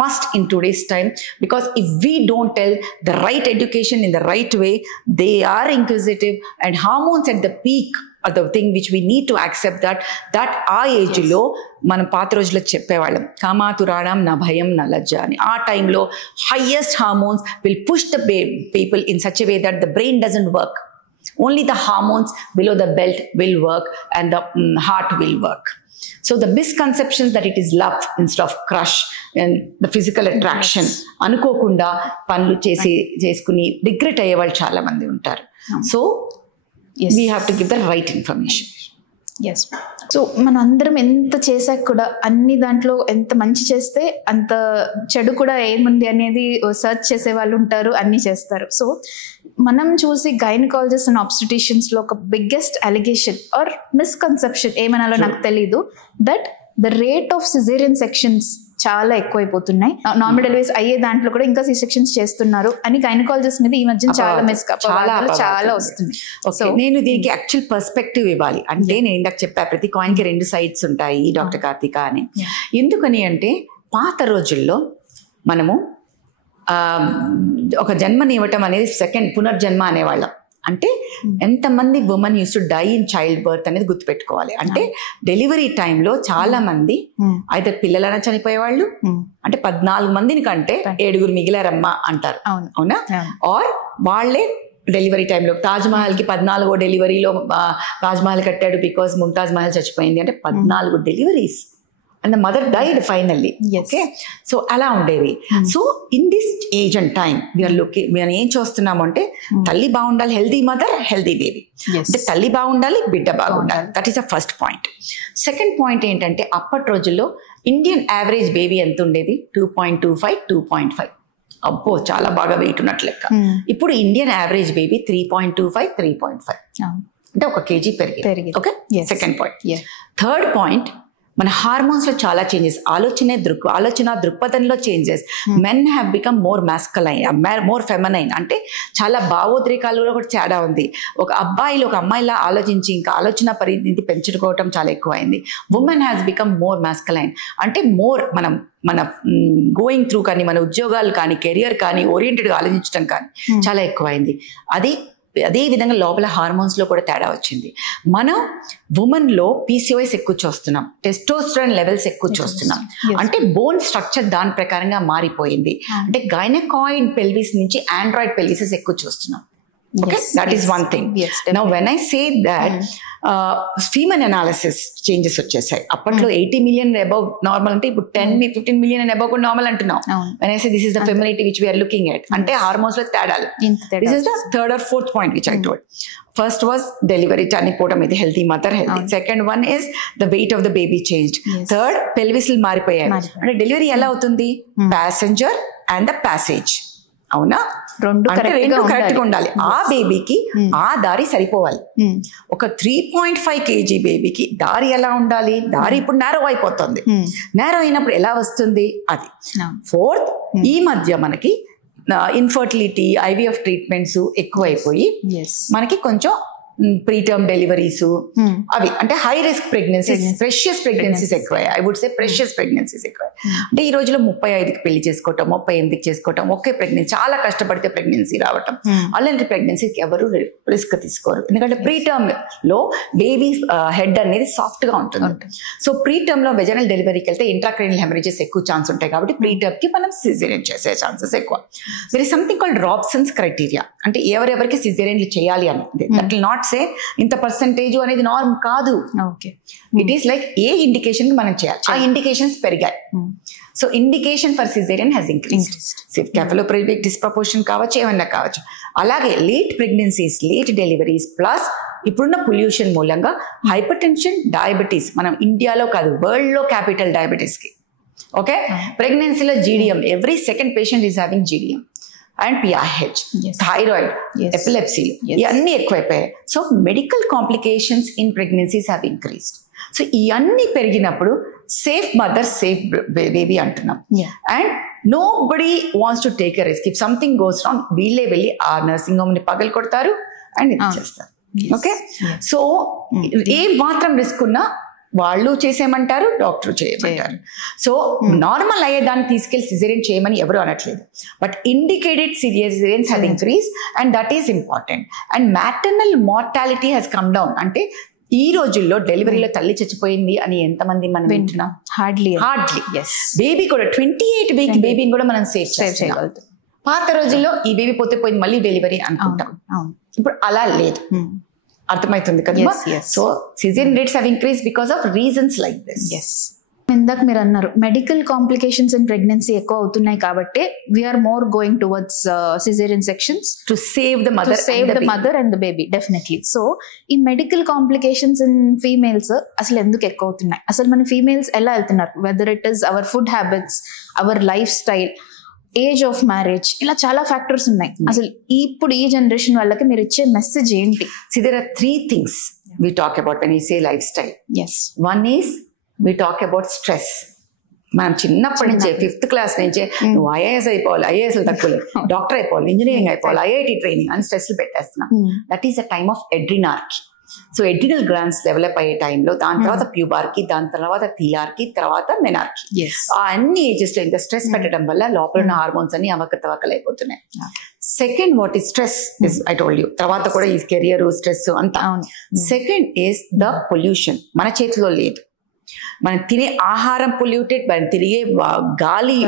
must in today's time, because if we don't tell the right education in the right way, they are inquisitive, and hormones at the peak are the thing which we need to accept, that our age lo మనం పాత రోజుల్లో చెప్పేవాళ్ళం, కామాతురాణం నా భయం నా లజ్జ అని. ఆ టైంలో highest hormones will push the people in such a way that the brain doesn't work. Only the hormones below the belt will work, and the heart will work. So the misconceptions that it is love instead of crush and the physical attraction, అనుకోకుండా పనులు చేసుకుని రిగ్రెట్ అయ్యే వాళ్ళు చాలా మంది ఉంటారు. So we have to give the right information. Yes. So మన అందరం ఎంత చేసాక కూడా, అన్ని దాంట్లో ఎంత మంచి చేస్తే అంత చెడు కూడా ఏముంది అనేది సర్చ్ చేసే వాళ్ళు ఉంటారు, అన్ని చేస్తారు. సో మనం చూసి గైనకాలజిస్ట్ అండ్ ఆబ్స్టెట్రిషియన్స్ లో ఒక బిగ్గెస్ట్ అలిగేషన్ ఆర్ మిస్కన్సెప్షన్ ఏమనాలో నాకు తెలీదు, that the rate of caesarean sections చాలా ఎక్కువైపోతున్నాయి. నార్మల్ డెలివరీస్ అయ్యే దాంట్లో కూడా ఇంకా సి సెక్షన్స్ చేస్తున్నారు అని గైనకాలజిస్ట్ మీద ఈ మధ్య చాలా వస్తుంది. సో నేను దీనికి యాక్చువల్ పర్స్పెక్టివ్ ఇవ్వాలి. అంటే నేను ఇందాక చెప్పా, ప్రతి కాయిన్ కి 2 sides ఉంటాయి, డాక్టర్ కార్తిక అని. ఎందుకని అంటే పాత రోజుల్లో మనము ఒక జన్మని ఇవ్వటం అనేది సెకండ్ పునర్జన్మ అనేవాళ్ళం. అంటే ఎంతమంది women use to die in childbirth అనేది గుర్తుపెట్టుకోవాలి. అంటే డెలివరీ టైంలో చాలా మంది అయితే పిల్లలైనా చనిపోయేవాళ్ళు. అంటే 14 మందిని కంటే 7 మిగిలారమ్మా అంటారు, అవునా? ఆర్ వాళ్ళే డెలివరీ టైంలో తాజ్మహల్ కి 14వ డెలివరీలో తాజ్మహల్ కట్టాడు బికాస్ ముంతాజ్ మహల్ చచ్చిపోయింది అంటే 14 deliveries. And the mother died finally. Okay, so ala undedi. So in this age and time we are looking, we are em chustunnamu ante talli baagundali, healthy mother healthy baby. The talli baagundali, bidda baagundali. That is the first point. Second point entante appati rojullo Indian average baby ఎంత ఉండేది? 2.25 2.5. అబ్బో చాలా బాగా వెయిట్ ఉన్నట్లు లెక్క. ఇప్పుడు Indian average baby 3.25 3.5 అంటే 1 kg పెరిగింది. Okay, second point. Third point, మన హార్మోన్స్ లో చాలా చేంజెస్, ఆలోచన దృక్పథంలో changes. Men have become more masculine, more feminine. అంటే చాలా భావోద్రేకాలలో కూడా తేడా ఉంది. ఒక అబ్బాయిలు ఒక అమ్మాయిలా ఆలోచించి ఇంకా ఆలోచన పరిధి పెంచుకోవటం చాలా ఎక్కువైంది. Women has become more masculine. అంటే మోర్ మన గోయింగ్ త్రూ కానీ, మన ఉద్యోగాలు కానీ, కెరియర్ కానీ ఓరియంటెడ్గా ఆలోచించడం కానీ చాలా ఎక్కువైంది. అదే విధంగా లోపల హార్మోన్స్ లో కూడా తేడా వచ్చింది. మనం ఉమెన్ లో PCOS ఎక్కువ చూస్తున్నాం, టెస్టోస్టెరాన్ లెవెల్స్ ఎక్కువ చూస్తున్నాం. అంటే బోన్ స్ట్రక్చర్ దాని ప్రకారంగా మారిపోయింది. అంటే గైనకాయిడ్ పెల్విస్ నుంచి ఆండ్రాయిడ్ పెల్విసెస్ ఎక్కువ చూస్తున్నాం. Okay, Yes, that is one thing. Yes, Now when I say that ఫీమన్ అనాలిసిస్ చేంజెస్ వచ్చేసాయి. అప్పట్లో 80 million అబౌవ్ నార్మల్ అంటే ఇప్పుడు 10-15 million and above కూడా నార్మల్ అంటున్నాం. When I say this is the femininity which we are looking at, అంటే హార్మోన్స్ లో తేడాలు. This is the third or fourth point which I told. First was delivery చనిపోవడం, ఇది healthy mother healthy. Second one is the weight of the baby changed. Third, pelvis మారిపోయాయి. అంటే డెలివరీ ఎలా అవుతుంది? Passenger and the passage. అవునా? రెండు కరెక్ట్ గా ఉండాలి. ఆ బేబీకి ఆ దారి సరిపోవాలి. ఒక 3.5 kg బేబీకి దారి ఎలా ఉండాలి? దారి ఇప్పుడు నేరో అయిపోతుంది. నేరో అయినప్పుడు ఎలా వస్తుంది? అది. ఫోర్త్, ఈ మధ్య మనకి ఇన్ఫర్టిలిటీ, IVF ట్రీట్మెంట్స్ ఎక్కువైపోయి మనకి కొంచెం ప్రీటర్మ్ డెలివరీస్ అవి అంటే high risk pregnancies, precious pregnancies ఎక్కువ. I would say precious pregnancies ఎక్కువ. అంటే ఈ రోజులో 35కి పెళ్లి చేసుకోవటం, 38కి చేసుకోవటం, ఒకే ప్రెగ్నెన్సీ, చాలా కష్టపడితే ప్రెగ్నెన్సీ రావటం. అలాంటి ప్రెగ్నెన్సీకి ఎవరు రిస్క్ తీసుకోరు. ఎందుకంటే ప్రీటర్మ్ లో బేబీ హెడ్ అనేది సాఫ్ట్ గా ఉంటుంది. సో ప్రీటర్మ్ లో వెజనల్ డెలివరీకి వెళ్తే ఇంట్రాక్రైనల్ హెమరేజెస్ ఎక్కువ ఛాన్స్ ఉంటాయి. కాబట్టి ప్రీటర్మ్ కి మనం సిజేరియన్ చేసే ఛాన్సెస్ ఎక్కువ. There is something called Robson's criteria. అంటే ఎవరెవరికి సిజేరియన్లు చేయాలి అని. దట్ విల్ నాట్ సే ఇంత పర్సెంటేజ్ అనేది నార్మ్ కాదు. It is like a indication కి మనం చేయాలి. ఆ ఇండికేషన్స్ పెరిగాయి. So indication for caesarean has increased. Cephalopelvic disproportion కావచ్చు, ఏమన్నా కావచ్చు. అలాగే late pregnancies, late deliveries plus ఇప్పుడున్న పొల్యూషన్ మూలంగా హైపర్ టెన్షన్, డయాబెటీస్, మనం ఇండియాలో కాదు వరల్డ్ లో క్యాపిటల్ డయాబెటీస్ కి. ఓకే, ప్రెగ్నెన్సీలో GDM, every second patient is having GDM and PIH, thyroid, epilepsy, ఇవన్నీ ఎక్కువైపోయాయి. సో medical complications in pregnancies have increased. So ఇవన్నీ పెరిగినప్పుడు సేఫ్ మదర్, సేఫ్ బేబీ అంటున్నాం. And nobody wants to take a risk. If something goes wrong, వీళ్ళే వెళ్ళి ఆ nursing home ని పగలు కొడతారు అండ్ ఇది చేస్తారు. ఓకే, సో ఏ మాత్రం రిస్క్ ఉన్నా వాళ్ళు చేసేయమంటారు, డాక్టర్ చేయమంటారు. సో నార్మల్ అయ్యేదాన్ని తీసుకెళ్లి సిజేరియన్ చేయమని ఎవరు అనట్లేదు. But indicated caesareans have increase and that is important. And maternal mortality has come down. అంటే ఈ రోజుల్లో డెలివరీలో తల్లి చచ్చిపోయింది అని ఎంతమంది మనం వింటున్నాం? హార్డ్లీ. బేబీ కూడా 28 వీక్ బేబీని కూడా మనం సేవ్ చేయగలుగుతాం. పాత రోజుల్లో ఈ బేబీ పోతే పోయింది మళ్ళీ డెలివరీ అనుకుంటాం. ఇప్పుడు అలా లేదు. అర్థమవుతుంది కదా? So caesarean rates have increase because of reasons like this. ఇందాక మీరు అన్నారు మెడికల్ కాంప్లికేషన్స్ ఇన్ ప్రెగ్నెన్సీ ఎక్కువ అవుతున్నాయి కాబట్టి we are more going towards cesarean sections to save the mother and the baby. Definitely. So ఈ మెడికల్ కాంప్లికేషన్స్ ఇన్ ఫీమేల్స్ అసలు ఎందుకు ఎక్కువ అవుతున్నాయి? అసలు మన ఫీమేల్స్ ఎలా వెళ్తున్నారు? Whether it is our food habits, our lifestyle, age of marriage, ఇలా చాలా ఫ్యాక్టర్స్ ఉన్నాయి. అసలు ఇప్పుడు ఈ జనరేషన్ వాళ్ళకి మీరు ఇచ్చే మెసేజ్ ఏంటి? There are 3 things we talk about when we say lifestyle. Yes. One is we talk about stress. మనం చిన్నప్పటి నుంచే 5th క్లాస్ నుంచే నువ్వు IAS అయిపోవాలి, IAS తక్కువ, డాక్టర్ అయిపోవాలి, ఇంజనీరింగ్ అయిపోవాలి, IIT ట్రైనింగ్ అని స్ట్రెస్ పెట్టేస్తున్నాం. That is a time of adrenarche. So adrenal glands develop అయ్యే టైంలో, దాని తర్వాత ప్యూబార్కి, దాని తర్వాత థియార్కి, తర్వాత మెనార్కి, ఆ అన్ని ఏజెస్ లో ఇంకా స్ట్రెస్ పెట్టడం వల్ల లోపల ఉన్న హార్మోన్స్ అన్ని అవకతవకలు అయిపోతున్నాయి. Second, what is stress is I told you. తర్వాత కూడా ఈ కెరియర్ స్ట్రెస్ అంతా. Second is the pollution. మన చేతిలో లేదు. మనం తినే ఆహారం పొల్యూటెడ్, మనం తిరిగే గాలి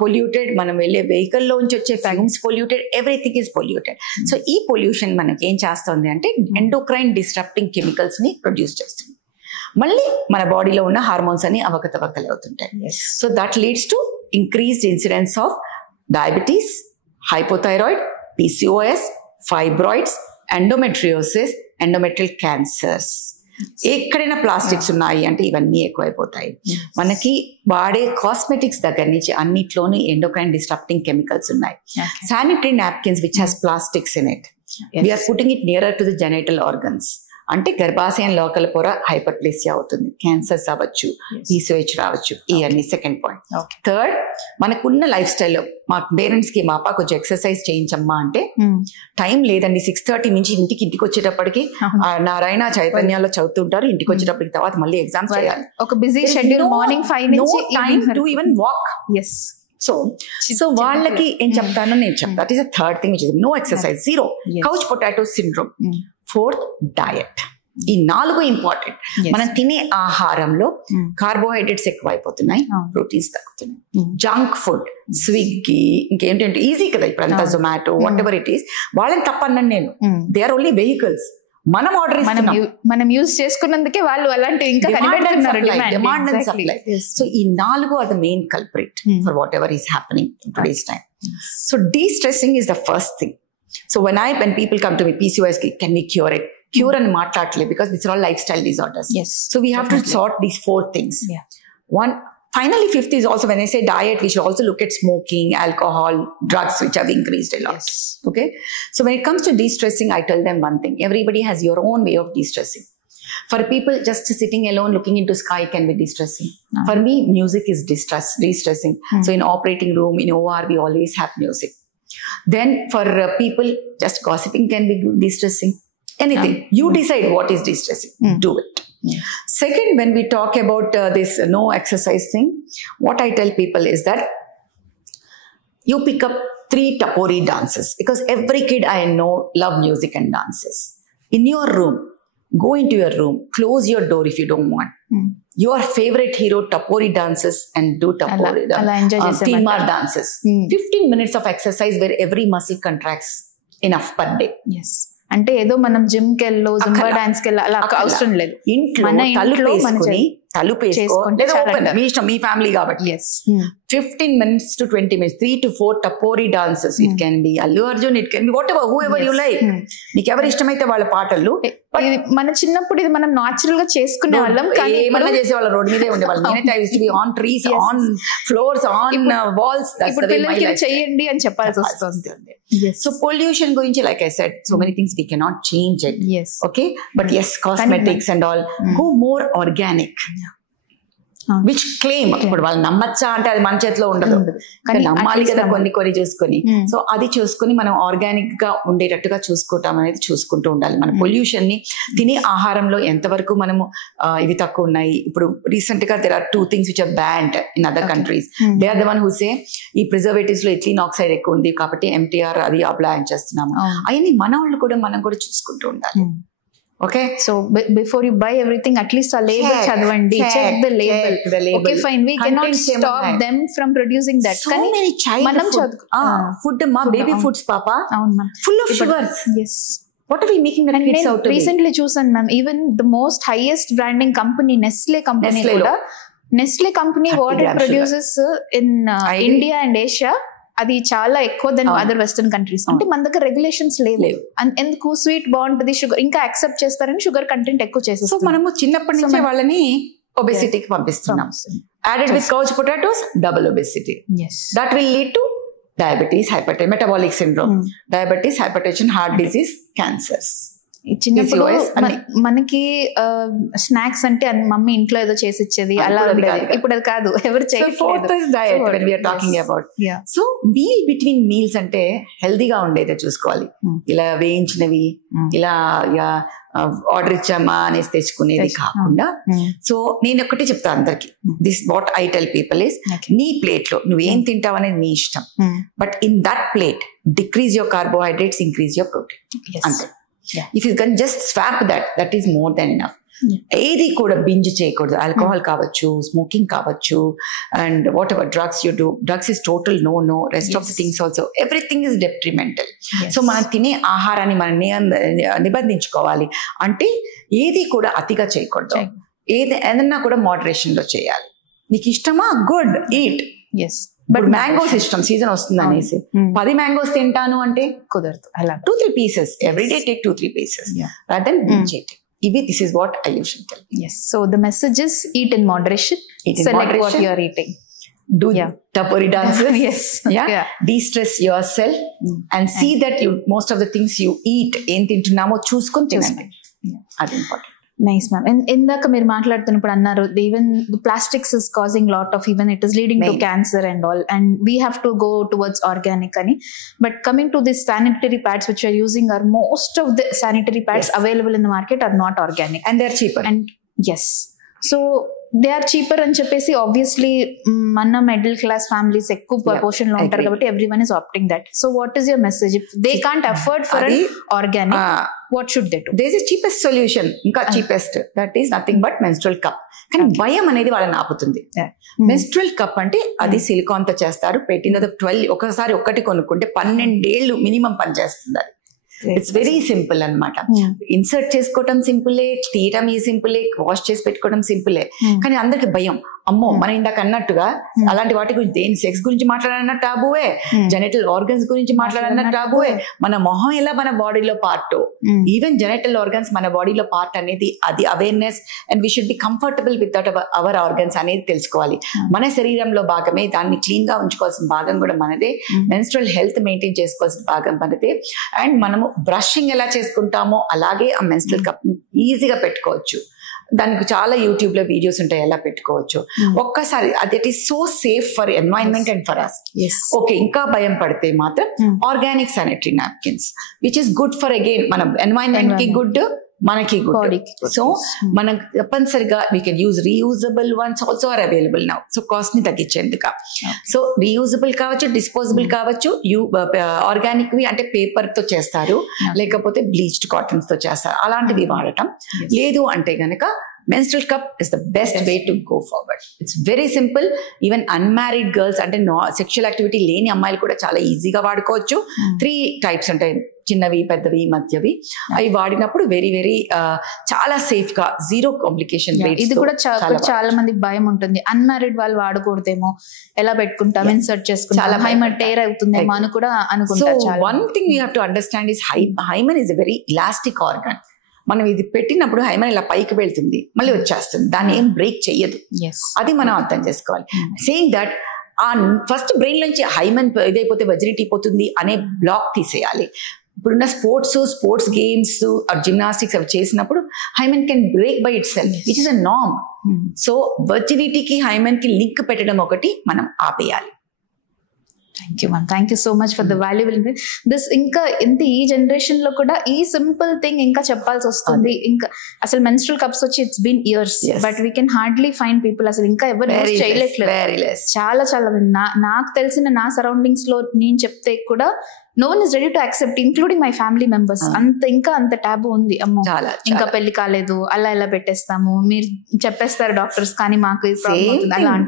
పొల్యూటెడ్, మనం వెళ్ళే వెహికల్లో నుంచి వచ్చే fumes polluted, everything is polluted. So ఈ పొల్యూషన్ మనకి ఏం చేస్తుంది అంటే ఎండోక్రైన్ డిస్ట్రప్టింగ్ కెమికల్స్ ని ప్రొడ్యూస్ చేస్తుంది. మళ్ళీ మన బాడీలో ఉన్న హార్మోన్స్ అని అవకతవకలు అవుతుంటాయి. So that leads to increased incidence of diabetes, hypothyroid, PCOS, fibroids, endometriosis, endometrial cancers. ఎక్కడైనా ప్లాస్టిక్స్ ఉన్నాయి అంటే ఇవన్నీ ఎక్కువైపోతాయి. మనకి వాడే కాస్మెటిక్స్ దగ్గర నుంచి అన్నిట్లోనూ ఎండోక్రైన్ డిస్ట్రప్టింగ్ కెమికల్స్ ఉన్నాయి. Sanitary napkins which has plastics in it, we are putting it nearer to the genital organs. అంటే గర్భాశయం లోకల పొర హైపర్ప్లేసియా అవుతుంది, క్యాన్సర్స్ అవ్వచ్చు, PCOS రావచ్చు. ఇవన్నీ సెకండ్ పాయింట్. థర్డ్, మనకున్న లైఫ్ స్టైల్లో మా పేరెంట్స్ కి మా అప్ప కొంచెం ఎక్సర్సైజ్ చేయించమ్మా అంటే టైం లేదండి. 6:30 నుంచి ఇంటికి వచ్చేటప్పటికి నారాయణ చైతన్యాల్లో చదువుతుంటారు, ఇంటికి వచ్చేటప్పటికి తర్వాత మళ్ళీ ఎగ్జామ్స్ చేయాలి. ఒక బిజీ షెడ్యూల్, మార్నింగ్ 5 నుంచి time to even walk. So వాళ్ళకి ఏం చెప్తానో నేను చెప్తాను. That is the third thing which is no exercise, zero, couch potato syndrome. Fourth, diet. ఈ 4 ఇంపార్టెంట్. మనం తినే ఆహారంలో కార్బోహైడ్రేట్స్ ఎక్కువ అయిపోతున్నాయి, ప్రోటీన్స్ తగ్గుతున్నాయి. జంక్ ఫుడ్, స్విగ్గీ, ఇంకేంటంటే ఈజీ కదా ఇప్పుడు అంతా, Zomato, whatever it is, వాళ్ళని తప్పన్నాను నేను. They are only vehicles. మనం ఆర్డర్ మనం యూజ్ చేసుకున్నందుకే వాళ్ళు అలాంటి ఇంకా డిమాండ్ అండ్ సప్లై. సో ఈ 4 are the main culprit for whatever is happening in today's time. So de-stressing is the first thing. So when people come to me, PCOS, can we cure it? Cure and maatlatle, because these are all lifestyle disorders. Yes. So we have to sort these 4 things. Yeah. One, finally, 5th is also, when I say diet, we should also look at smoking, alcohol, drugs, which have increased a lot. Yes. Okay. So when it comes to de-stressing, I tell them one thing: everybody has your own way of de-stressing. For people, just sitting alone looking into sky can be de-stressing. For me, music is de-stressing. So in operating room, in OR, we always have music. Then for people, just gossiping can be de-stressing. Anything. You decide what is de-stressing. Do it. Second, when we talk about this no exercise thing, what I tell people is that you pick up 3 tapori dances, because every kid I know love music and dances. In your room, go into your room, close your door if you don't want. Your favorite hero tapori dances and do tapori Timar dances. 15 minutes of exercise where every muscle contracts, enough per day. Yes. అంటే ఏదో మనం జిమ్ కి వెళ్ళో Zumba dance కి అలా అవసరం లేదు. ఇంట్లో తలుపేసుకొని మీ ఇష్టం, మీ ఫ్యామిలీ కాబట్టి 15 minutes to 20 minutes, 3 to 4 tapori dances. It can be Allu Arjun, it can be whoever you like. నీకు ఎవరు ఇష్టమైతే వాళ్ళ పాటలు. మన చిన్నప్పుడు ఇది మనం నాచురల్ గా చేసుకునే వాళ్ళం, కానీ ఏమన్నా చేసేవాళ్ళ రోడ్ మీదే ఉండేవాళ్ళం. On trees, on floors, on walls. ఇప్పుడు పిల్లలకి చెయ్యండి అని చెప్పాల్సి వస్తుంది. So pollution గురించి, like I said, so many things we cannot change it. Okay, but yes, cosmetics and all, go more organic. Which claim, ఇప్పుడు వాళ్ళు నమ్మచ్చా అంటే అది మన చేతిలో ఉండదు, కానీ నమ్మాలి కదా కొన్ని చూసుకొని. సో అది చూసుకొని మనం ఆర్గానిక్ గా ఉండేటట్టుగా చూసుకోవటం అనేది చూసుకుంటూ ఉండాలి. మన పొల్యూషన్ ని తినే ఆహారంలో ఎంతవరకు మనము ఇవి తక్కువ ఉన్నాయి. ఇప్పుడు రీసెంట్ గా there are 2 things which are banned in other countries. They are the one who say ఈ ప్రిజర్వేటివ్స్ లో ఎథిలీన్ ఆక్సైడ్ ఎక్కువ ఉంది కాబట్టి MTR అది అప్లై చేస్తున్నాము. అవన్నీ మనం కూడా చూసుకుంటూ ఉండాలి. Okay, so before you buy everything, at least a label chadvandi, check the label. Okay, fine, we cannot stop them from producing that. So many child food ma, baby foods papa, full of sugars. Yes. What are we making the kids out to be? Recently chosen ma'am, even the most highest branding company, Nestle company kuda, Nestle company what it produces in India and Asia, అది చాలా ఎక్కువ then other western countries. అంటే మన దగ్గర రెగ్యులేషన్స్ లేవు. ఎందుకు స్వీట్ బాగుంటుంది, షుగర్ ఇంకా యాక్సెప్ట్ చేస్తారని షుగర్ కంటెంట్ ఎక్కువ చేసేస్తాం. సో మనము చిన్నప్పటి నుంచి వాళ్ళని ఒబెసిటీకి పంపిస్తున్నాం. Added with couch potatoes, double obesity. That will lead to diabetes, hypertension, metabolic syndrome, diabetes, hypertension, heart disease, cancers. చిన్నప్పుడు మనకి స్నాక్స్ అంటే మమ్మీ ఇంట్లో ఏదో చేసి ఇచ్చేది అలా, ఇప్పుడు అది కాదు, ఎవరు సో మీల్ బిట్వీన్ మీల్స్ అంటే హెల్దీగా ఉండేదే చూసుకోవాలి. ఇలా వేయించినవి ఇలా ఆర్డర్ ఇచ్చామా అనేసి తెచ్చుకునేది కాకుండా. సో నేను ఒకటి చెప్తా అందరికి, this what I tell people is, నీ ప్లేట్ లో నువ్వేం తింటావు అనేది నీ ఇష్టం, but in that plate decrease your carbohydrates, increase your protein. అంతే. If you can just swap that is more than enough. ఏది కూడా బింజ్ చేయకూడదు. ఆల్కహాల్ కావచ్చు, స్మోకింగ్ కావచ్చు, and whatever drugs you do, drugs is total no. Rest of the things also, everything is detrimental. So మనం తినే ఆహారాన్ని మనం నిబంధించుకోవాలి. అంటే ఏది కూడా అతిగా చేయకూడదు, ఏదన్నా కూడా మోడరేషన్ లో చేయాలి. నీకు ఇష్టమా, గుడ్, ఈట్. బట్ మ్యాంగోస్ ఇష్టం, సీజన్ వస్తుంది అనేసి 10 మ్యాంగోస్ తింటాను అంటే కుదరదు. అలా 2-3 pieces every day, take 2-3 pieces rather than binge eating. This is what I usually tell. Yes, so the message is eat in moderation, select what you are eating, do tapori dances. De-stress yourself and see that you most of the things you eat em tintunnamo chuskoni tinandi. That's important. Nice ma'am. And ఇందాక మీరు మాట్లాడుతున్నప్పుడు అన్నారు even the plastics is causing lot of, even it is leading to cancer and all, and we have to go towards organic ani. But coming to this sanitary pads which we are using, are most of the sanitary pads available in the market are not organic, and they're cheaper. And yes, so they are cheaper అని చెప్పేసి obviously మన middle class families ఎక్కువ proportion లో ఉంటారు కాబట్టి everyone is opting that. So what is your message? If they can't afford for organic, what should they do? There is a cheapest solution, ఇంకా cheapest, that is nothing but menstrual cup. కానీ భయం అనేది వాళ్ళని ఆపుతుంది. Menstrual cup అంటే అది సిలికాన్ తో చేస్తారు, పెట్టిన 12 ఒకసారి ఒక్కటి కొనుక్కుంటే 12 ఏళ్ళు మినిమం పనిచేస్తుంది. అది ఇట్స్ వెరీ సింపుల్ అనమాట. ఇన్సర్ట్ చేసుకోవటం సింపులే, తీయటం ఈ సింపులే, వాష్ చేసి పెట్టుకోవడం సింపులే. కానీ అందరికి భయం, అమ్మో మనం ఇందాక అన్నట్టుగా అలాంటి వాటి గురించి, దేని సెక్స్ గురించి మాట్లాడాలన్న టాబువే, జెనిటల్ ఆర్గన్స్ గురించి మాట్లాడాలన్న టాబువే, మన మొహం ఎలా మన బాడీలో పార్ట్, ఈవెన్ జెనిటల్ ఆర్గన్స్ మన బాడీలో పార్ట్ అనేది అది awareness. And we should be comfortable with that hour organs అనేది తెలుసుకోవాలి. మన శరీరంలో భాగమే, దాన్ని క్లీన్ గా ఉంచుకోవాల్సిన భాగం కూడా మనదే, మెన్స్ట్రువల్ హెల్త్ మెయింటైన్ చేసుకోవాల్సిన భాగం మనదే. అండ్ మనము బ్రషింగ్ ఎలా చేసుకుంటామో అలాగే ఆ మెన్స్ట్రువల్ కప్ ఈజీగా పెట్టుకోవచ్చు. దానికి చాలా యూట్యూబ్ లో వీడియోస్ ఉంటాయి ఎలా పెట్టుకోవచ్చు. ఒక్కసారి అది it is so safe for environment and for us. Okay, ఇంకా భయం పడితే మాత్రం organic sanitary napkins which is good for again మన ఎన్వైరన్మెంట్ కి గుడ్, మనకి గుడ్. సో మనం తప్పనిసరిగా we can use reusable ones also are available now. So cost ని తగ్గించేందుకు. సో రీయూజబుల్ కావచ్చు, డిస్పోజబుల్ కావచ్చు, ఆర్గానిక్ వి అంటే పేపర్ తో చేస్తారు, లేకపోతే బ్లీచ్డ్ కాటన్స్ తో చేస్తారు, అలాంటివి వాడటం. లేదు అంటే గనక menstrual cup is the best way to go forward. It's very simple. Even unmarried girls అంటే సెక్షువల్ యాక్టివిటీ లేని అమ్మాయిలు కూడా చాలా ఈజీగా వాడుకోవచ్చు. 3 types ఉంటాయి, చిన్నవి, పెద్దవి, మధ్యవి. అవి వాడినప్పుడు వెరీ వెరీ చాలా సేఫ్ గా, జీరో కాంప్లికేషన్. ఇది కూడా చాలా మందికి భయం ఉంటుంది, అన్మ్యారీడ్ వాళ్ళు వాడకూడదేమో, ఎలా పెట్టుకుంటాం, ఇన్సర్ట్ చేసుకుంటాం, హైమన్ టేర్ అవుతుందేమో అని కూడా అనుకుంటారు. So one thing we have to understand is hymen is a very elastic organ. మనం ఇది పెట్టినప్పుడు హైమన్ ఇలా పైకి వెళ్తుంది, మళ్ళీ వచ్చేస్తుంది, దాన్ని ఏం బ్రేక్ చెయ్యదు. అది మనం అర్థం చేసుకోవాలి. సేయింగ్ దట్ ఆ ఫస్ట్ బ్రెయిన్ నుంచి హైమన్ ఇదైపోతే వెజిలిటీ పోతుంది అనే బ్లాక్ తీసేయాలి. ఇప్పుడున్న స్పోర్ట్స్ గేమ్స్ జిమ్నాస్టిక్స్ అవి చేసినప్పుడు hymen can break by itself, which is a norm. So వర్జినిటీకి హైమన్ కి లింక్ పెట్టడం ఒకటి మనం ఆపేయాలి. Thank you ma'am, thank you so much for the valuable this. ఇంకా ఇంత ఈ జనరేషన్ లో కూడా ఈ సింపుల్ థింగ్ ఇంకా చెప్పాల్సి వస్తుంది. ఇంకా అసలు మెన్స్ట్రువల్ కప్స్ వచ్చి it's been years, but we can hardly find people అసలు ఇంకా ఎవరు చేయలేట్లేదు. చాలా చాలా నాకు తెలిసిన నా సరౌండింగ్స్ లో నేను చెప్తే కూడా no one is ready to accept, including my family members. అంత టాబు ఉంది. అమ్మో ఇంకా పెళ్లి కాలేదు, అలా ఎలా పెట్టేస్తాము, మీరు చెప్పేస్తారు డాక్టర్స్, కానీ మాకు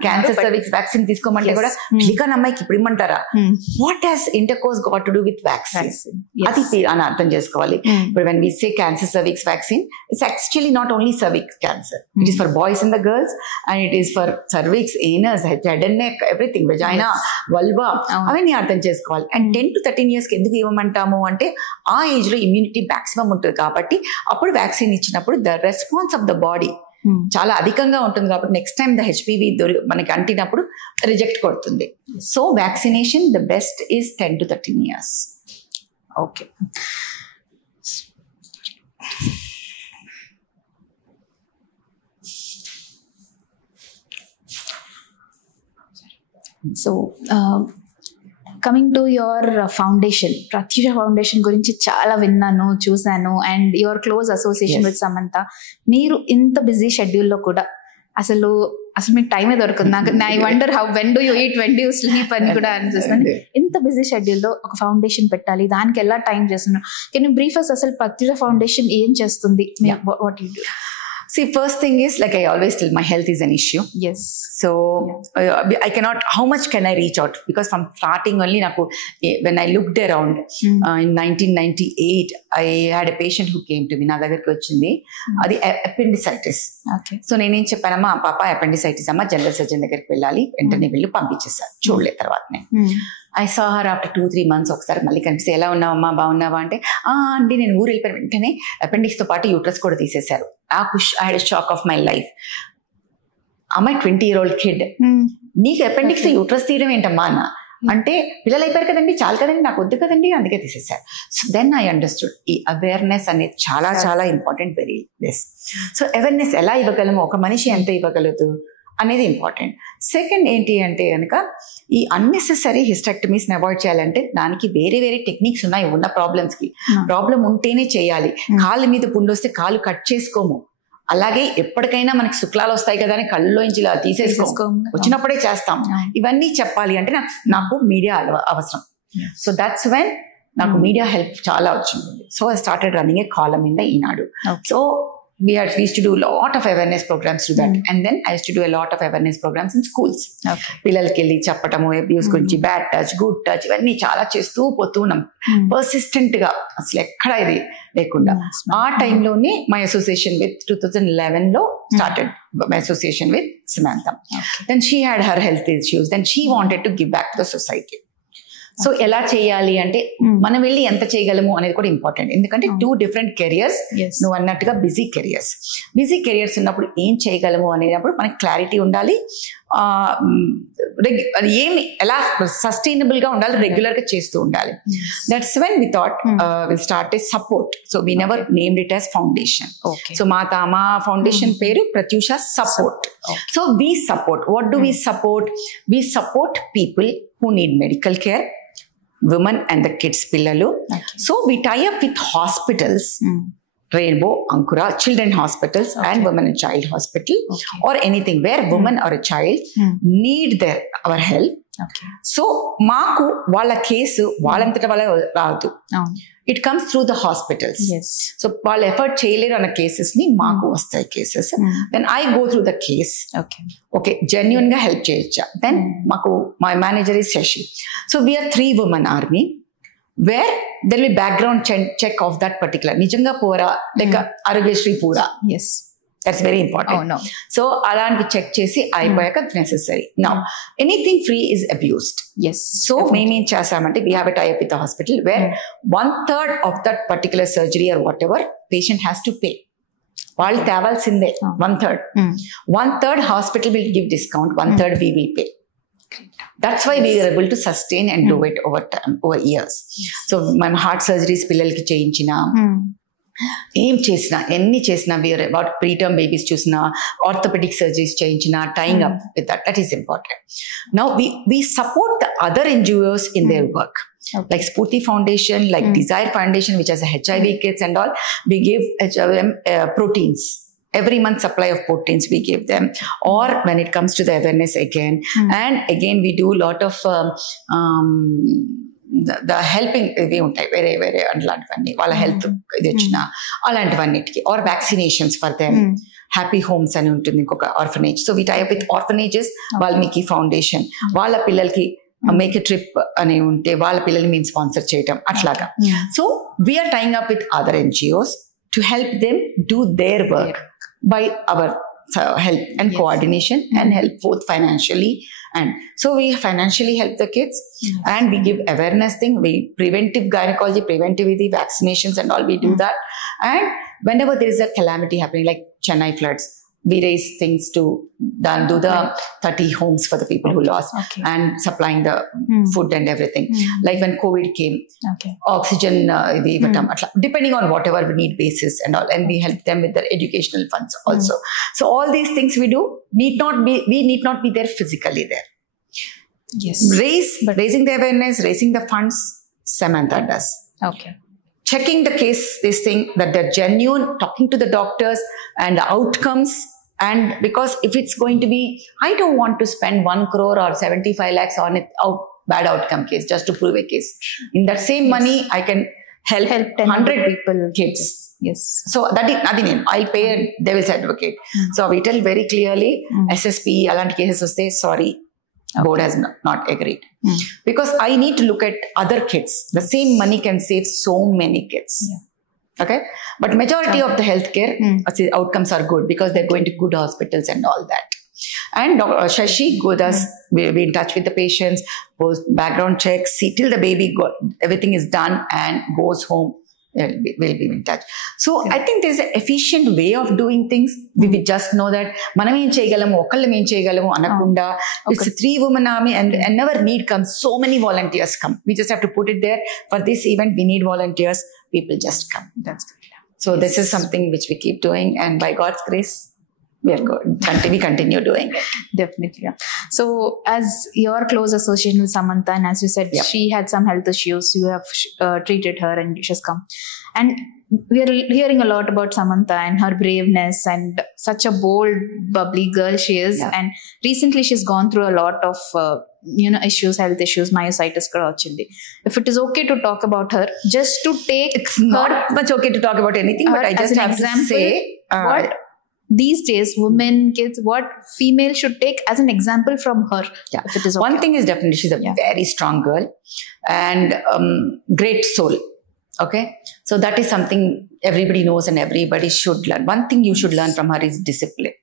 క్యాన్సర్ సర్వీక్స్ వ్యాక్సిన్ తీసుకోమంటే కూడా పెళ్లికాని అమ్మాయికి ఇప్పుడు ఇమ్మంటారా? What has intercourse got to do with vaccine? అది అని అర్థం చేసుకోవాలి. ఇప్పుడు when we say cancer cervix vaccine, it's actually not only cervix cancer, it is for boys and the girls, and it is for cervix, anus, head and neck, everything, vagina, vulva, అవన్నీ అర్థం చేసుకోవాలి. అండ్ 10 to 13 years ఎందుకు ఇవ్వమంటాము అంటే ఆ ఏజ్ లో immunity maximum ఉంటుంది కాబట్టి అప్పుడు వ్యాక్సిన్ ఇచ్చినప్పుడు the response of the body చాలా అధికంగా ఉంటుంది కాబట్టి నెక్స్ట్ టైం ద హెచ్పివి మనకి అంటినప్పుడు రిజెక్ట్ కొడుతుంది. So vaccination the best is 10 to 13 years. Okay, so coming to your foundation, Pratyusha foundation గురించి చాలా విన్నాను, చూశాను, and your close association with Samantha. మీరు ఇంత బిజీ షెడ్యూల్లో కూడా అసలు మీకు టైమే దొరకదు. నాకు I wonder how when do you eat, when do you sleep అని కూడా అనిపిస్తుంది. ఇంత బిజీ షెడ్యూల్లో ఒక ఫౌండేషన్ పెట్టాలి, దానికి ఎలా టైం చేస్తున్నారు? కెన్ యూ బ్రీఫ్ us అసలు ప్రత్యూష ఫౌండేషన్ ఏం చేస్తుంది? What you do? See, first thing is, like I always tell, my health is an issue. Yes. So I cannot, how much can I reach out? Because from starting only, when I looked around in 1998, I had a patient who came to me, na dagarki vachindi, adi appendicitis. Okay. So నేనేం చెప్పానమ్మా, పాప appendicitis అమ్మా, general surgeon దగ్గరికి వెళ్ళాలి, వెంటనే వెళ్ళి పంపించేసారు, చూడలే తర్వాతనే. I saw her after 2-3 months. ఒకసారి మళ్ళీ కనిపిస్తే, ఎలా ఉన్నావమ్మా, బాగున్నావా అంటే, అండి నేను ఊరు వెళ్ళిపోయిన వెంటనే అపెండిక్స్ తో పాటు యూట్రస్ కూడా తీసేశారు. నాకు I had a shock of my life. అమ్మాయి 20-year-old kid, నీకు అపెండిక్స్ యూట్రస్ తీయడం ఏంటమ్మా అన్న అంటే, పిల్లలు అయిపోయారు కదండి, చాలు కదండి, నాకు వద్దు కదండి, అందుకే తీసేశారు. సో దెన్ ఐ అండర్స్టూడ్ ఈ అవేర్నెస్ అనేది చాలా చాలా important, very less. So awareness ఎలా ఇవ్వగలము, ఒక మనిషి ఎంత ఇవ్వగలదు అనేది ఇంపార్టెంట్. సెకండ్ ఏంటి అంటే కనుక, ఈ అన్నెసెసరీ హిస్టెక్టమీస్ని అవాయిడ్ చేయాలంటే దానికి వేరే వేరే టెక్నిక్స్ ఉన్నాయి. ఉన్న ప్రాబ్లమ్స్కి ప్రాబ్లం ఉంటేనే చేయాలి. కాళ్ళ మీద పుండు వస్తే కాలు కట్ చేసుకోము, అలాగే ఎప్పటికైనా మనకి శుక్లాలు వస్తాయి కదా అని కళ్ళలోంచి ఇలా తీసేసుకో, వచ్చినప్పుడే చేస్తాం. ఇవన్నీ చెప్పాలి అంటే నాకు మీడియా అవసరం. సో దట్స్ వెన్ నాకు మీడియా హెల్ప్ చాలా వచ్చింది. So I started running A column in the Eenadu. So we used to do a lot of awareness programs to that. And then I used to do a lot of awareness programs in schools. పిల్లలకి వెళ్ళి చెప్పటము, అబ్యూస్ గురించి, bad touch, good touch, ఇవన్నీ చాలా చేస్తూ పోతూ ఉన్నాం పర్సిస్టెంట్ గా, అసలు ఎక్కడ ఇది లేకుండా. ఆ టైంలోనే మై అసోసియేషన్ విత్ 2011 లో started my association with Samantha. Then she had her health issues. Then she wanted to give back to the society. So ఎలా చేయాలి అంటే మనం వెళ్ళి ఎంత చేయగలము అనేది కూడా ఇంపార్టెంట్. ఎందుకంటే 2 different కెరియర్స్, నువ్వు అన్నట్టుగా బిజీ కెరియర్స్ ఉన్నప్పుడు ఏం చేయగలము అనేటప్పుడు మనకి క్లారిటీ ఉండాలి. అది ఏమి ఎలా సస్టైనబుల్ గా ఉండాలి, రెగ్యులర్ గా చేస్తూ ఉండాలి. That's when we thought will start a support. So we never named it as foundation. So మా ఫౌండేషన్ పేరు Pratyusha support. So we support. What do we support? We support people who need medical care, women and the kids pillalu. So we tie up with hospitals, Rainbow, Ankura, children hospitals and women and child hospital, or anything where woman or a child need our help. So maaku wala case valantata wala raadu. It comes through the hospitals. So వాళ్ళు effort చేయలేరు అన్న cases ని మాకు వస్తాయి cases. Then I go through the case. Okay, genuine గా help చేయొచ్చా? Then మాకు my manager is Shashi. So we are 3 women army where there will be background check of that particular. నిజంగా పోరా లేక ఆరోగ్యశ్రీ పూరా. That's very important. So అలాంటి చెక్ చేసి అయిపోయాక necessary. Now anything free is abused. So మేమేం చేస్తామంటే we have a tie up with the hospital where 1/3 of that particular surgery or whatever patient has to pay. వాళ్ళు తేవాల్సిందే 1/3. 1/3 hospital will give discount, 1/3 we will pay. That's why we are able to sustain and do it over time, over years. So my heart surgeries పిల్లలకి చేయించిన, ఏం చేసినా, ఎన్ని చేసినా, we are about preterm babies చూసినా, orthopaedic surgeries చేయించినా, tying up with that is important. Now we support the other NGOs in their work, like Spurti Foundation, like Desire Foundation, which has a HIV kits and all. We give them proteins. Every month supply of proteins we give them. Or when it comes to the awareness again, and again we do a lot of the helping ఇవి ఉంటాయి వేరే వేరే అలాంటివన్నీ, వాళ్ళ health ఇది వచ్చిన అలాంటివన్నిటికి. Our vaccinations for them. Happy homes అని ఉంటుంది ఇంకొక orphanage. So we tie up with orphanages. Valmiki foundation వాళ్ళ పిల్లలకి మేక్ ఎ ట్రిప్ అని ఉంటే వాళ్ళ పిల్లల్ని మేము స్పాన్సర్ చేయటం అట్లాగా. So we are tying up with other NGOs to help them do their work by our help and coordination and help both financially. And so we financially help the kids and we give awareness thing. We preventive gynecology, preventive vaccinations and all, we do that. And whenever there is a calamity happening like Chennai floods, we raise things to do the 30 homes for the people who lost and supplying the food and everything. Like when COVID came, oxygen, depending on whatever we need basis and all, and we help them with their educational funds also. So all these things we do we need not be there physically there. Raising the awareness, raising the funds, Samantha does. Checking the case, this thing that they're genuine, talking to the doctors and the outcomes. And because if it's going to be, I don't want to spend 1 crore or 75 lakhs on it, bad outcome case just to prove a case. In that same money, I can help 100 people, kids. So that is nothing. I'll pay a devil's advocate. So we tell very clearly, SSP, alanti cases will say, sorry, board has not agreed. Because I need to look at other kids. The same money can save so many kids. Okay, but majority of the healthcare outcomes are good because they're going to good hospitals and all that. And Shashi Godas will be in touch with the patients, post background checks, see till the baby everything is done and goes home. We'll be in touch. So I think there's an efficient way of doing things. We just know that manam em cheyagalamu okallam em cheyagalamu anakunda. It's a 3 woman army and whenever need comes, so many volunteers come. We just have to put it there. For this event we need volunteers. People just come. That's good. So this is something which we keep doing, and by God's grace we are good. We continue doing it. Definitely. So as your close association with Samantha, and as you said, she had some health issues, you have treated her and she's come. And we are hearing a lot about Samantha and her braveness and such a bold, bubbly girl she is. Yeah. And recently she's gone through a lot of issues, health issues, myositis kuda vachindi. If it is okay to talk about her, just to take it's not much okay to talk about anything, but I as just an have example, to say what these days women, kids, what female should take as an example from her. Yeah. If it is okay. One thing is definitely she's a very strong girl and great soul. Okay, so that is something everybody knows and everybody should learn. One thing you should learn from her is discipline.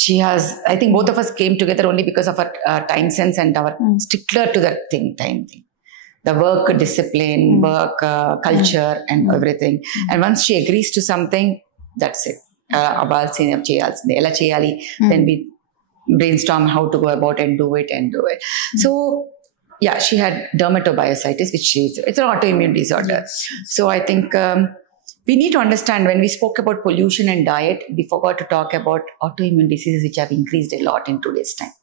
She has, I think both of us came together only because of our time sense and our stickler to that time thing. The work discipline, work culture and everything. And once she agrees to something, that's it. Ela cheyali, then we brainstorm how to go about and do it. So yeah, she had dermatomyositis, which it's an autoimmune disorder. So I think we need to understand, when we spoke about pollution and diet, we forgot to talk about autoimmune diseases which have increased a lot in today's time.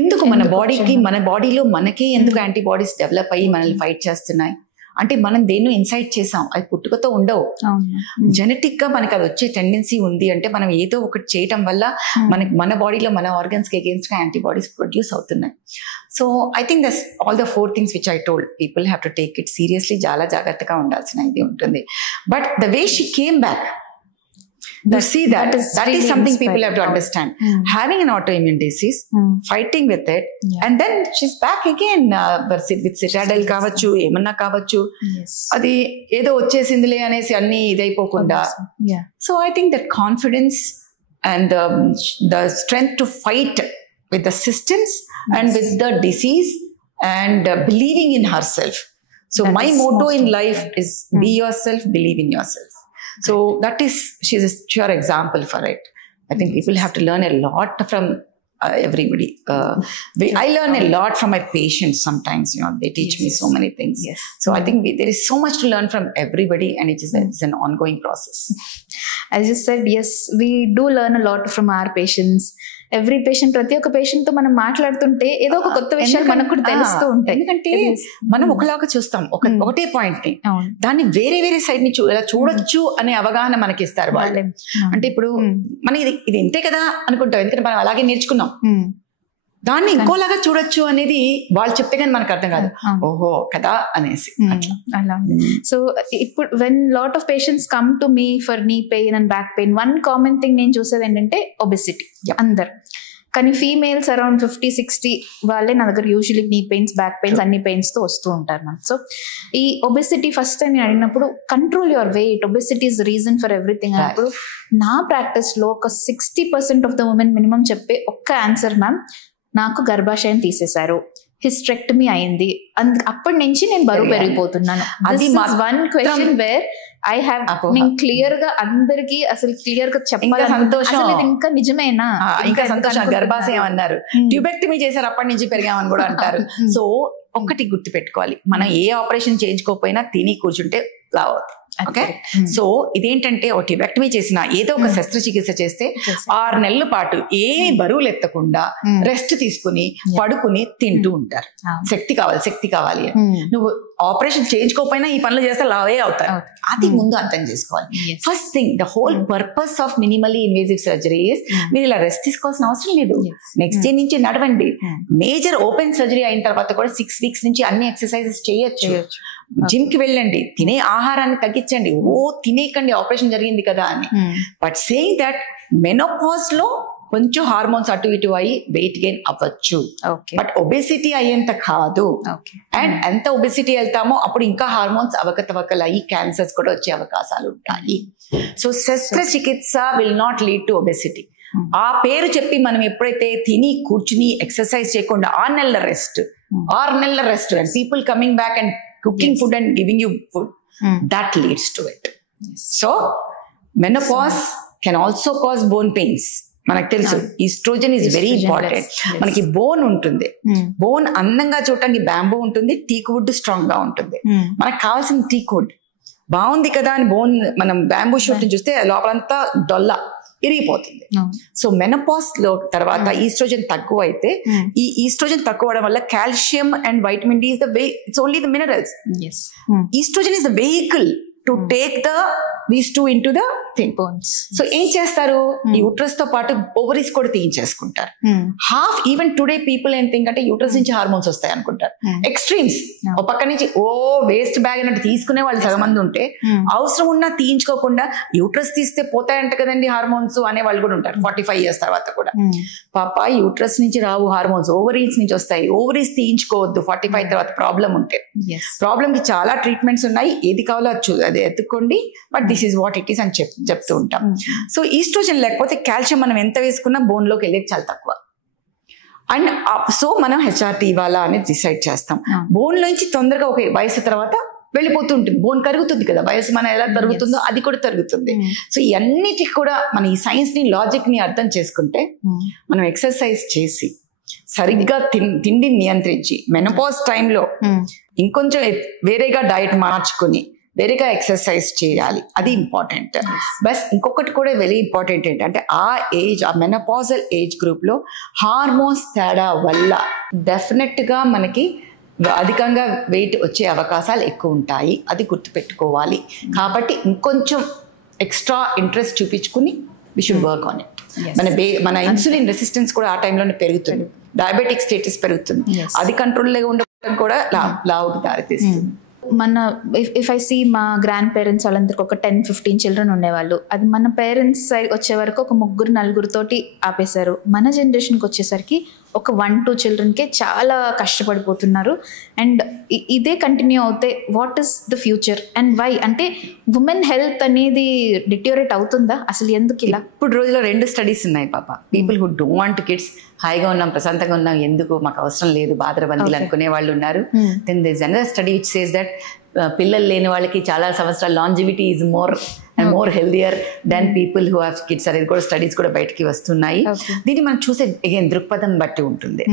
ఎందుకు మన బాడీకి, మన బాడీలో మనకే ఎందుకు antibodies develop అయ్యి మనల్ని ఫైట్ చేస్తున్నాయి అంటే మనం దేన్నో ఇన్సైట్ చేసాం, అది పుట్టుకతో ఉండవు. జెనెటిక్ గా మనకి అది వచ్చే టెండెన్సీ ఉంది అంటే మనం ఏదో ఒకటి చేయటం వల్ల మనకి మన బాడీలో మన ఆర్గన్స్ కి అగేన్స్ట్ గా యాంటీబాడీస్ ప్రొడ్యూస్ అవుతున్నాయి. So I think that's all the 4 things which I told. People have to take it seriously, చాలా జాగ్రత్తగా ఉండాల్సిన ఇది ఉంటుంది. But the way she came back, you see that is really something people have to understand. Having an autoimmune disease, fighting with it, and then she's back again with citadel kavachu, emanna kavachu, adi edo vachesindile anesi anni idaipoకుండా. So I think that confidence and the strength to fight with the systems and with the disease and believing in herself. So my motto in life is be yourself, believe in yourself. So that is, she's a sure example for it. I think people have to learn a lot from everybody. I learn a lot from my patients sometimes, they teach me so many things. So I think there is so much to learn from everybody, and it's an ongoing process. As you said, yes, we do learn a lot from our patients. Every patient, ప్రతి ఒక్క పేషెంట్ తో మనం మాట్లాడుతుంటే ఏదో ఒక కొత్త విషయాలు మనకు కూడా తెలుస్తూ ఉంటాయి. ఎందుకంటే మనం ఒకలాగా చూస్తాం ఒకటే పాయింట్ ని, దాన్ని వేరే వేరే సైడ్ ని ఇలా చూడొచ్చు అనే అవగాహన మనకి ఇస్తారు వాళ్ళు. అంటే ఇప్పుడు మనం ఇది ఇంతే కదా అనుకుంటాం, ఎందుకంటే మనం అలాగే నేర్చుకున్నాం. దాన్ని ఇంకోలాగా చూడొచ్చు అనేది వాళ్ళు చెప్తే కానీ మనకు అర్థం కాదు, ఓహో కదా అనేసి అలా. సో ఇప్పుడు when lot of patients come to me for knee pain and back pain, one common thing నేను చూసేది ఏంటంటే ఒబెసిటీ. అందరు, కానీ ఫీమేల్స్ అరౌండ్ 50-60 వాళ్ళే నా దగ్గర యూజువల్లీ నీ పెయిన్స్, బ్యాక్ పెయిన్స్, అన్ని పెయిన్స్ తో వస్తూ ఉంటారు నాకు. సో ఈ ఒబెసిటీ ఫస్ట్ టైం నేను అడిగినప్పుడు control your weight, obesity is reason for everything అన్నప్పుడు నా ప్రాక్టీస్ లో ఒక 60% ఆఫ్ ద ఉమెన్ మినిమం చెప్పే ఒక్క ఆన్సర్, మ్యామ్ నాకు గర్భాశయం తీసేశారు, హిస్టెక్టమీ అయింది, అప్పటి నుంచి నేను బరువు పెరిగిపోతున్నాను. అది one question where I have, నేను క్లియర్ గా అందరికి అసలు క్లియర్ గా చెప్పాలి. సంతోషం, ఇంకా నిజమేనా, ఇంకా సంతోషం. గర్భాశయం అన్నారు, ట్యూబెక్టమీ చేశారు, అప్పటి నుంచి పెరిగామని కూడా అంటారు. సో ఒక్కటి గుర్తు పెట్టుకోవాలి, మనం ఏ ఆపరేషన్ చేయించుకోకపోయినా తిని కూర్చుంటే లావ్ అవుతుంది. ఓకే, సో ఇదేంటంటే ఒక ట్యూబెక్టమీ చేసిన ఏదో ఒక శస్త్రచికిత్స చేస్తే 6 నెలల పాటు ఏమి బరువులు ఎత్తకుండా రెస్ట్ తీసుకుని పడుకుని తింటూ ఉంటారు. శక్తి కావాలి అని. నువ్వు ఆపరేషన్ చేయించుకోకపోయినా ఈ పనులు చేస్తే లావే అవుతారు. అది ముందు అర్థం చేసుకోవాలి. First thing, the whole purpose of minimally invasive surgery is మీరు ఇలా రెస్ట్ తీసుకోవాల్సిన అవసరం లేదు. నెక్స్ట్ డే నుంచి నడవండి. మేజర్ ఓపెన్ సర్జరీ అయిన తర్వాత కూడా 6 weeks నుంచి అన్ని ఎక్సర్సైజెస్ చేయొచ్చు. జిమ్ కి వెళ్ళండి, తినే ఆహారాన్ని తగ్గించండి. తినేకండి ఆపరేషన్ జరిగింది కదా అని. బట్ సేయింగ్ దట్ మెనోపాజ్ లో కొంచెం హార్మోన్స్ అటు ఇటు అయ్యి వెయిట్ గెయిన్ అవ్వచ్చు, బట్ ఒబెసిటీ అయ్యేంత కాదు. అండ్ ఎంత ఒబెసిటీ వెళ్తామో అప్పుడు ఇంకా హార్మోన్స్ అవకతవకలు అయ్యి క్యాన్సర్స్ కూడా వచ్చే అవకాశాలు ఉంటాయి. సో శస్త్రచికిత్స will not lead to obesity. ఆ పేరు చెప్పి మనం ఎప్పుడైతే తిని కూర్చుని ఎక్సర్సైజ్ చేయకుండా 6 నెలల rest and people coming back and cooking food and giving you food, that leads to it. So menopause can also cause bone pains. మనకు తెలుసు ఈస్ట్రోజన్ ఈజ్ వెరీ ఇంపార్టెంట్. మనకి బోన్ ఉంటుంది, బోన్ అందంగా చూడటానికి బ్యాంబూ ఉంటుంది, టీక్ వుడ్ స్ట్రాంగ్ గా ఉంటుంది. మనకు కావాల్సిన టీక్ వుడ్ బాగుంది కదా అని బోన్ మనం బ్యాంబూ షూట్ చూస్తే లోపలంతా డొల్ల ఇరిగిపోతుంది. సో మెనోపాజ్ లో తర్వాత ఈస్ట్రోజన్ తక్కువ అయితే, ఈ ఈస్ట్రోజన్ తక్కువ అవడం వల్ల calcium and vitamin D is the way, it's only the minerals. Oestrogen is the vehicle to take these two into the thing. So ఏం చేస్తారు, యూట్రస్ తో పాటు ఓవరీస్ కూడా తీయించేసుకుంటారు. హాఫ్ ఈవెన్ టుడే పీపుల్ ఏం థింక్ అంటే uterus నుంచి hormones వస్తాయి అనుకుంటారు. ఎక్స్ట్రీమ్స్. ఒక పక్క నుంచి వేస్ట్ బ్యాగ్ అన్నట్టు తీసుకునే వాళ్ళు సగం మంది ఉంటే, అవసరం ఉన్నా తీయించుకోకుండా యూట్రస్ తీస్తే పోతాయంట కదండి హార్మోన్స్ అనే వాళ్ళు కూడా ఉంటారు 45 years తర్వాత కూడా. పాప యూట్రస్ నుంచి రావు హార్మోన్స్, ఓవరీస్ నుంచి వస్తాయి. ఓవరీస్ తీయించుకోవద్దు 45 తర్వాత ప్రాబ్లం ఉంటే. ప్రాబ్లమ్ కి చాలా ట్రీట్మెంట్స్ ఉన్నాయి, ఏది కావాలో అది ఎత్తుకోండి, but this is what it is అని చెప్తూ ఉంటాం. సో ఈస్ట్రోజన్ లేకపోతే కాల్షియం మనం ఎంత వేసుకున్నా బోన్ లోకి వెళ్ళేది చాలా తక్కువ. అండ్ సో మనం హెచ్ఆర్టీ ఇవ్వాలా అనేది డిసైడ్ చేస్తాం. బోన్ లోంచి తొందరగా ఒక వయసు తర్వాత వెళ్ళిపోతూ ఉంటుంది. బోన్ కరుగుతుంది కదా, వయసు మనం ఎలా తరుగుతుందో అది కూడా తరుగుతుంది. సో ఇవన్నిటికి కూడా మన ఈ సైన్స్ ని, లాజిక్ ని అర్థం చేసుకుంటే, మనం ఎక్సర్సైజ్ చేసి సరిగ్గా తిండిని నియంత్రించి మెనోపాజ్ టైంలో ఇంకొంచెం వేరేగా డైట్ మార్చుకుని వేరేగా ఎక్సర్సైజ్ చేయాలి, అది ఇంపార్టెంట్. బస్ ఇంకొకటి కూడా వెరీ ఇంపార్టెంట్ ఏంటంటే, ఆ మెనోపాజల్ ఏజ్ గ్రూప్ లో హార్మోన్స్ తేడా వల్ల డెఫినెట్ గా మనకి అధికంగా వెయిట్ వచ్చే అవకాశాలు ఎక్కువ ఉంటాయి, అది గుర్తుపెట్టుకోవాలి. కాబట్టి ఇంకొంచెం ఎక్స్ట్రా ఇంట్రెస్ట్ చూపించుకుని we should work on it. మన ఇన్సులిన్ రెసిస్టెన్స్ కూడా ఆ టైంలోనే పెరుగుతుంది, డయాబెటిక్ స్టేటస్ పెరుగుతుంది, అది కంట్రోల్లో ఉండడం కూడా లావుకి దారితీస్తుంది. మన ఇఫ్ ఐ సీ మా గ్రాండ్ పేరెంట్స్ వాళ్ళందరికీ ఒక 10-15 చిల్డ్రన్ ఉండేవాళ్ళు. అది మన పేరెంట్స్ వచ్చే వరకు ఒక 3-4 తోటి ఆపేశారు. మన జనరేషన్కి వచ్చేసరికి ఒక 1-2 చిల్డ్రన్కే చాలా కష్టపడిపోతున్నారు. అండ్ ఇదే కంటిన్యూ అవుతే what is the future and why? అంటే ఉమెన్ హెల్త్ అనేది డిటోరేట్ అవుతుందా అసలు? ఎందుకు ఇలా? ఇప్పుడు రోజులో 2 స్టడీస్ ఉన్నాయి పాప. People who don't want kids, హాయిగా ఉన్నాం, ప్రశాంతంగా ఉన్నాం, ఎందుకు మాకు అవసరం లేదు బాధరబందీలు అనుకునే వాళ్ళు ఉన్నారు. Then there is another study which says that పిల్లలు లేని వాళ్ళకి చాలా సంవత్సరాల longevity is more healthier than people who have kids అనేది కూడా స్టడీస్ కూడా బయటికి వస్తున్నాయి. దీన్ని మనం చూసే అగైన్ దృక్పథం బట్టి ఉంటుంది.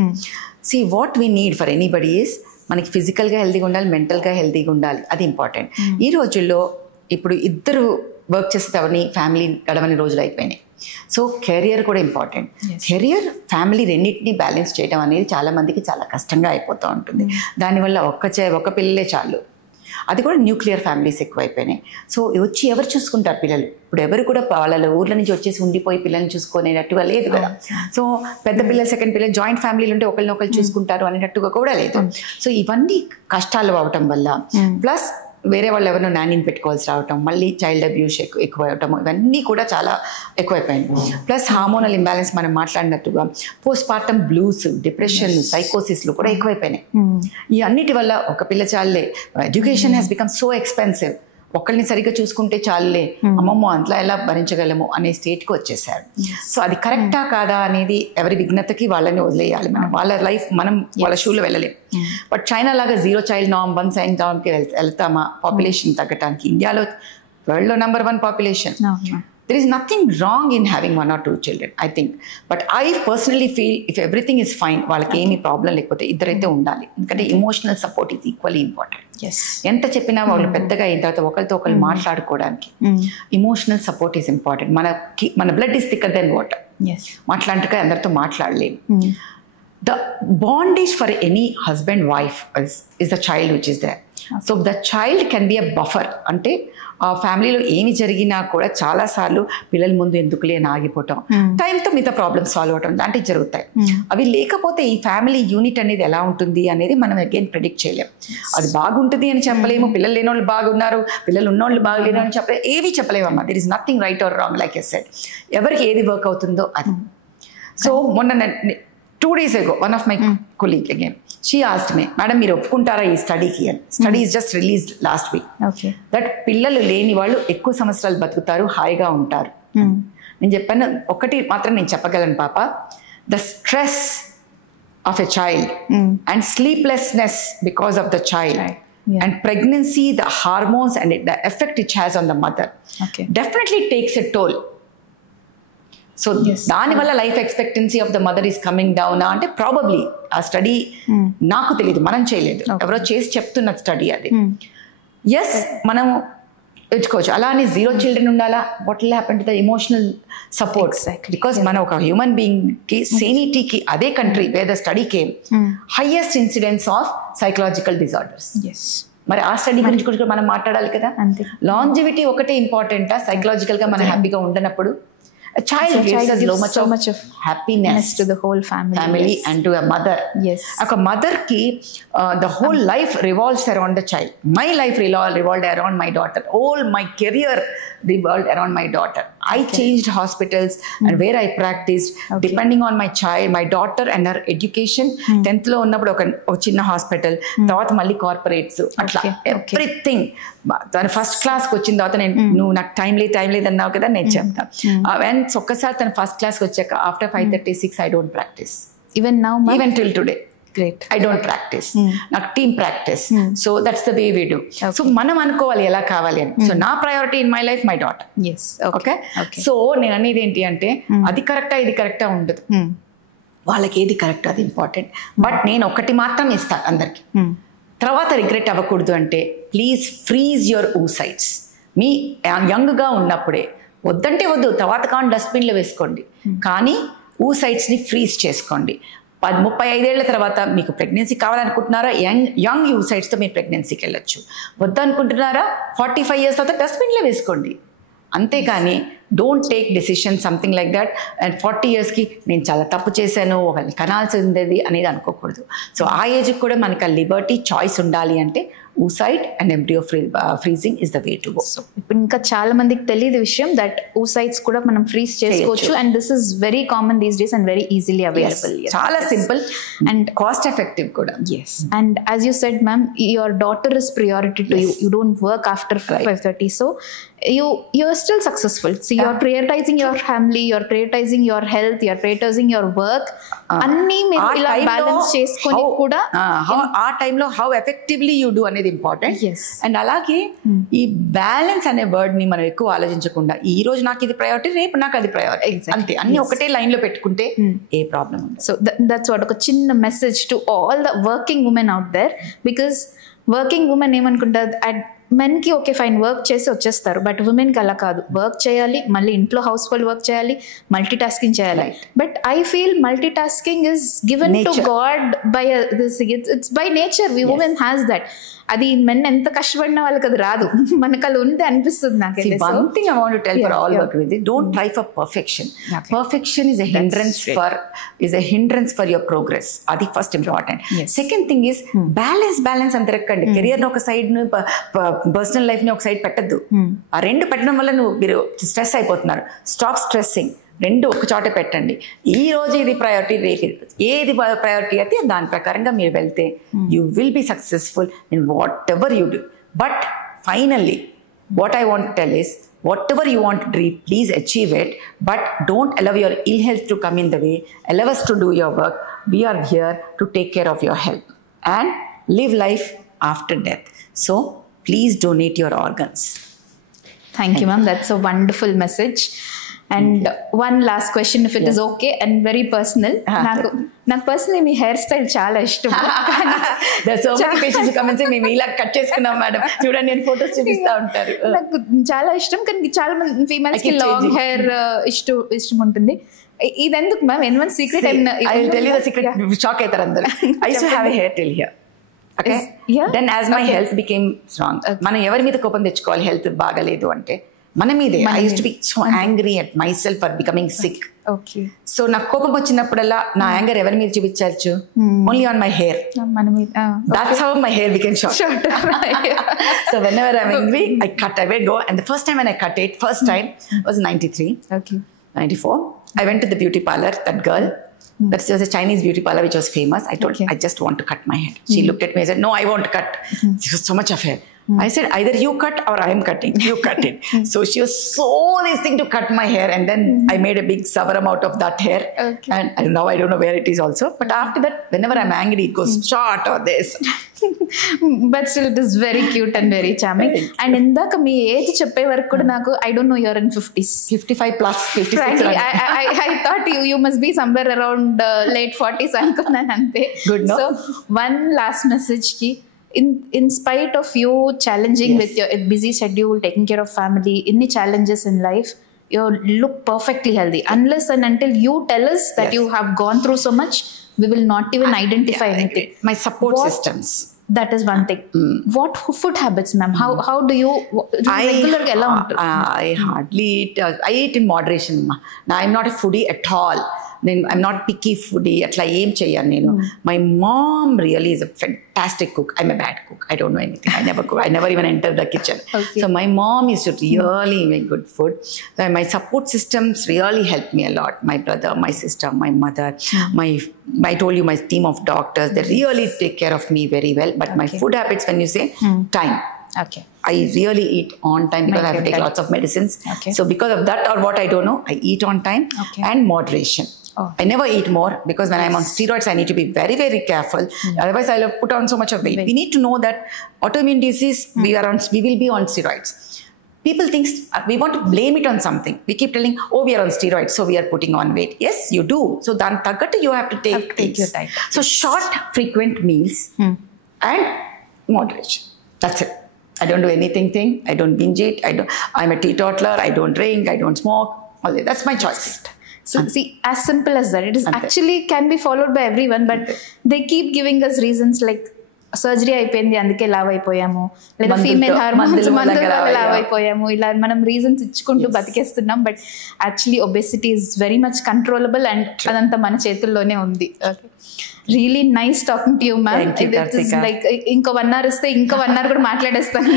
See what we need for anybody is, మనకి ఫిజికల్గా హెల్దీగా ఉండాలి, మెంటల్గా హెల్దీగా ఉండాలి, అది ఇంపార్టెంట్. ఈ రోజుల్లో ఇప్పుడు ఇద్దరు వర్క్ చేసేటవని ఫ్యామిలీ గడవని రోజులు అయిపోయినాయి. సో కెరియర్ కూడా ఇంపార్టెంట్. కెరియర్, ఫ్యామిలీ రెండింటినీ బ్యాలెన్స్ చేయడం అనేది చాలా మందికి చాలా కష్టంగా అయిపోతూ ఉంటుంది. దానివల్ల ఒక పిల్లలే చాలు, అది కూడా న్యూక్లియర్ ఫ్యామిలీస్ ఎక్కువైపోయినాయి. సో వచ్చి ఎవరు చూసుకుంటారు పిల్లలు? ఇప్పుడు ఎవరు కూడా వాళ్ళ ఊర్ల నుంచి వచ్చేసి ఉండిపోయి పిల్లల్ని చూసుకునేటట్టుగా లేదు కదా. సో పెద్ద పిల్లలు, సెకండ్ పిల్లలు, జాయింట్ ఫ్యామిలీలు ఉంటే ఒకరినొకరు చూసుకుంటారు అనేటట్టుగా కూడా లేదు. సో ఇవన్నీ కష్టాలు అవటం వల్ల, ప్లస్ వేరే వాళ్ళు ఎవరినో నానీని పెట్టుకోవాల్సి రావటం, మళ్ళీ చైల్డ్ అబ్యూస్ ఎక్కువ అవటం, ఇవన్నీ కూడా చాలా ఎక్కువైపోయింది. ప్లస్ హార్మోనల్ ఇంబ్యాలెన్స్ మనం మాట్లాడినట్టుగా పోస్ట్ పార్టమ్ బ్లూస్, డిప్రెషన్, సైకోసిస్లు కూడా ఎక్కువైపోయినాయి. ఈ అన్నిటి వల్ల ఒక పిల్ల చాలే, education has become so expensive, ఒకరిని సరిగ్గా చూసుకుంటే చాలులే, అమ్మమ్మో అంతలా ఎలా భరించగలము అనే స్టేట్కి వచ్చేసారు. సో అది కరెక్టా కాదా అనేది ఎవరి విఘ్నతకి వాళ్ళని వదిలేయాలి. మనం వాళ్ళ లైఫ్ మనం వాళ్ళ షూలో వెళ్ళలేం. బట్ చైనా లాగా 0 child norm, 1 child normకి వెళ్తామా పాపులేషన్ తగ్గటానికి? ఇండియాలో వరల్డ్లో number 1 population. There is nothing wrong in having 1 or 2 children, I think. But I personally feel if everything is fine, వాళ్ళకి ఏమీ ప్రాబ్లం లేకపోతే ఇద్దరైతే ఉండాలి. ఎందుకంటే emotional support is equally important. ఎంత చెప్పినా వాళ్ళు పెద్దగా అయిన తర్వాత ఒకరితో ఒకరు మాట్లాడుకోవడానికి ఎమోషనల్ సపోర్ట్ ఈజ్ ఇంపార్టెంట్. మన blood is thicker then water. మాట్లాడక అందరితో మాట్లాడలేము. The bondage for any husband wife is the child which is there. So the child can be a buffer. అంటే ఆ ఫ్యామిలీలో ఏమి జరిగినా కూడా చాలాసార్లు పిల్లల ముందు ఎందుకులే అని ఆగిపోవటం, టైంతో మిగతా ప్రాబ్లమ్స్ సాల్వ్ అవటం లాంటివి జరుగుతాయి. అవి లేకపోతే ఈ ఫ్యామిలీ యూనిట్ అనేది ఎలా ఉంటుంది అనేది మనం అగైన్ ప్రెడిక్ట్ చేయలేము. అది బాగుంటుంది అని చెప్పలేము, పిల్లలు లేని వాళ్ళు బాగున్నారు, పిల్లలు ఉన్నోళ్ళు బాగలేరు అని చెప్పలేము, ఏవి చెప్పలేము అమ్మా. There is nothing right are wrong, like I said. ఎవరికి ఏది వర్క్ అవుతుందో అది. సో మొన్న 2 days ago, one of my colleague again, she asked me, madam మీరు ఒప్పుకుంటారా ఈ స్టడీకి అని? Study is just released last week. That పిల్లలు లేని వాళ్ళు ఎక్కువ సంవత్సరాలు బతుకుతారు, హాయిగా ఉంటారు. నేను చెప్పాను, ఒకటి మాత్రం నేను చెప్పగలను పాప, the stress of a child and sleeplessness because of the child and pregnancy, the hormones and the effect it has on the mother definitely takes a toll. So దానివల్ల life expectancy of the mother is coming down అంటే probably ఆ study నాకు తెలియదు, మనం చేయలేదు, ఎవరో చేసి చెప్తున్న స్టడీ అది. ఎస్ మనం తెచ్చుకోవచ్చు. అలా అని 0 children ఉండాలా? What will happen to the emotional support? Because మన ఒక హ్యూమన్ బీయింగ్ కి సేనిటీకి అదే country where the study came highest incidence of psychological disorders. మరి ఆ స్టడీ గురించి కూడా మనం మాట్లాడాలి కదా. లాంజివిటీ ఒకటే ఇంపార్టెంటా సైకలాజికల్ గా మనం హ్యాపీగా ఉండనప్పుడు? A child gives us so much of happiness to the whole family yes. and to a mother. Yes. A mother ki the whole life revolves around the child. My life revolved around my daughter. All my career revolved around my daughter. I changed hospitals and where I practiced depending on my child, my daughter and her education. 10th lo ఉన్నప్పుడు ఒక చిన్న హాస్పిటల్, తర్వాత మళ్ళీ కార్పొరేట్స్, అట్లా ఎవ్రీథింగ్. తను ఫస్ట్ క్లాస్కి వచ్చిన తర్వాత నువ్వు నాకు టైం లేదు అన్నావు కదా, నేను చెప్తాను. ఒక్కసారి తను ఫస్ట్ క్లాస్కి వచ్చాక ఆఫ్టర్ 5:36 I don't practice. Even till today. Great. I don't practice. నాకు team practice. So that's the way we do. So మనం అనుకోవాలి ఎలా కావాలి అని. సో నా priority in my life my daughter. Okay. So నేను అనేది ఏంటి అంటే అది కరెక్టా ఇది కరెక్టా ఉండదు. వాళ్ళకి ఏది కరెక్ట్ అది ఇంపార్టెంట్. బట్ నేను ఒకటి మాత్రం ఇస్తాను అందరికి, తర్వాత రిగ్రెట్ అవ్వకూడదు అంటే ప్లీజ్ ఫ్రీజ్ యువర్ oocytes. మీ యంగ్గా ఉన్నప్పుడే వద్దంటే వద్దు, తర్వాత కానీ డస్ట్బిన్లో వేసుకోండి, కానీ oocytesని ఫ్రీజ్ చేసుకోండి. 35 ఏళ్ల తర్వాత మీకు ప్రెగ్నెన్సీ కావాలనుకుంటున్నారా, యంగ్ oocytesతో మీరు ప్రెగ్నెన్సీకి వెళ్ళొచ్చు. వద్దనుకుంటున్నారా 45 years తర్వాత డస్ట్బిన్లో వేసుకోండి. అంతేకాని don't take decision something like that and 40 yearsకి నేను చాలా తప్పు చేశాను, ఒకరిని కనాల్సి ఉండేది అనేది అనుకోకూడదు. సో ఆ ఏజ్కి కూడా మనకు ఆ లిబర్టీ చాయిస్ ఉండాలి అంటే oocyte and embryo freezing is the way to go. So ఇప్పుడు ఇంకా చాలా మందికి తెలియదు విషయం దట్ oocytes కూడా మనం ఫ్రీజ్ చేసుకోవచ్చు and this is very common these days and very easily available. చాలా సింపుల్ అండ్ కాస్ట్ ఎఫెక్టివ్ కూడా. Yes. And as you said ma'am, your daughter is priority to you. You don't work after 5:30. So you're still successful. So you're prioritizing your family, you're prioritizing your health, you're prioritizing your work. అన్నీ మీరు ఇలా బ్యాలెన్స్ చేసుకొని కూడా ఆ టైంలో how effectively you do అనేది important. And అలాగే ఈ బ్యాలెన్స్ అనే వర్డ్ ని మనం ఎక్కువ ఆలోచించకుండా ఈ రోజు నాకు ఇది ప్రయారిటీ, రేపు నాకు అది ప్రయారిటీ, అంతే. అన్ని ఒకటే లైన్ లో పెట్టుకుంటే ఏ ప్రాబ్లం ఉండదు. సో దట్స్ వాట్ ఒక చిన్న message to all the working women out there. Because working women ఏమనుకుంటారు, మెన్కి ఓకే ఫైన్ వర్క్ చేసి వచ్చేస్తారు, బట్ ఉమెన్కి అలా కాదు. వర్క్ చేయాలి, మళ్ళీ ఇంట్లో హౌస్ హోల్డ్ వర్క్ చేయాలి, మల్టీ టాస్కింగ్ చేయాలి. But I feel multitasking is given to God by this, it's by nature. We women has that. అది మెన్ ఎంత కష్టపడినా వాళ్ళకి అది రాదు, మనకు అది ఉంది అనిపిస్తుంది నాకు. One thing I want to tell for all work with it, don't try for perfection. Perfection is a hindrance for your progress. Adi first important. Second thing is balance అంత రెక్కండి. కెరియర్ ని ఒక సైడ్ ను, పర్సనల్ లైఫ్ ని ఒక సైడ్ పెట్టద్దు. ఆ రెండు పెట్టడం వల్ల మీరు స్ట్రెస్ అయిపోతున్నారు. Stop stressing. రెండు ఒక చోట పెట్టండి. ఈ రోజు ఇది ప్రయారిటీ, రేపు ఏది ప్రయారిటీ అయితే దాని ప్రకారంగా మీరు వెళ్తే you will be successful in what ever you do. But finally what I want tell is whatever you want to dream, please achieve it, but don't allow your ill health to come in the way. Allow us to do your work. We are here to take care of your health and live life after death. So please donate your organs. Thank you ma'am, that's a wonderful message. And one last question if it is okay and very personal. నాకు పర్సనలీ మీ hair style చాలా ఇష్టం. మేము ఇలా కట్ చేసుకున్నాం మేడం, చూడండి నేను ఫోటోస్ చూపిస్తా ఉంటారు. నాకు చాలా ఇష్టం, కానీ చాలా మంది ఫీమేల్స్ కి లాంగ్ హెయిర్ ఇష్టం ఉంటుంది. ఇది ఎందుకు ma'am? Anyone secret? I will tell you the secret. Shock అవుతారు అందరూ. I used to have a hair till here. Okay. Then as my health became strong, మనం ఎవరి మీద కోపం తెచ్చుకోవాలి హెల్త్ బాగలేదు అంటే? మన మీదే. I used to be so angry at myself for becoming sick. Okay. So నాకు కోపం వచ్చినప్పుడల్లా నా యాంగర్ ఎవరి మీద చూపించచ్చు? Only on my hair. That's how my hair became short. So whenever I'm angry, I cut. I will go. And the first time when I cut it, was 93. Okay. 94. I went to the beauty parlor. That girl. That was a Chinese beauty parlor which was famous. I told her, I just want to cut my hair. She looked at me and said, no, I want to cut. She was so much of hair. I said, either you cut or I am cutting. You cut it. So she was so this thing to cut my hair, and then I made a big savaram out of that hair. Okay. And now I don't know where it is also. But after that, whenever I'm angry, it goes short or this. But still it is very cute and very charming. And ఇందాక మీ ఏజ్ చెప్పే వరకు కూడా నాకు I don't know, you're in 50s. 55 plus, 56. Frankly, I thought you must be somewhere around late 40s అనుకున్నాను అంతే. Good, no? So one last message ki, in spite of you challenging with your busy schedule, taking care of family, any challenges in life, you look perfectly healthy. Unless and until you tell us that you have gone through so much, we will not even identify anything. My support systems. That is one thing. What food habits, ma'am? How do you regular ga ela untaru? I hardly eat. I eat in moderation. Now I'm not a foodie at all. I'm not picky foodie. Atla em cheyanu nenu. My mom really is a fantastic cook. I'm a bad cook. I don't know anything. I never cook. I never even enter the kitchen. Okay. So my mom used to really make good food. My support systems really helped me a lot. My brother, my sister, my mother, I told you my team of doctors. They really take care of me very well. But my food habits, when you say time. Okay. I really eat on time because I have to take lots of medicines. Okay. So because of that or what, I don't know, I eat on time and moderation. Oh. I never eat more because when I'm on steroids, I need to be very, very careful. Otherwise, I'll put on so much of weight. We need to know that autoimmune disease, we will be on steroids. People think we want to blame it on something. We keep telling, oh, we are on steroids, so we are putting on weight. Yes, you do. So then you have to take your diet. So short, frequent meals and moderation. That's it. I don't do anything. I don't binge it. I'm a teetotaler. I don't drink. I don't smoke. That's my choice. So see, as simple as that. It is actually can be followed by everyone, but they keep giving us reasons like surgery అయిపోయింది అందుకే లావ్ అయిపోయాము, లేదా female hormones మందుల లావ్ అయిపోయాము, ఇలా మనం రీజన్స్ ఇచ్చుకుంటూ బతికేస్తున్నాం. But actually obesity is very much controllable and అదంతా మన చేతుల్లోనే ఉంది. Really nice talking to you ma'am. Like ఇంకో 1 hour ఇస్తే ఇంకో 1 hour కూడా మాట్లాడేస్తాను.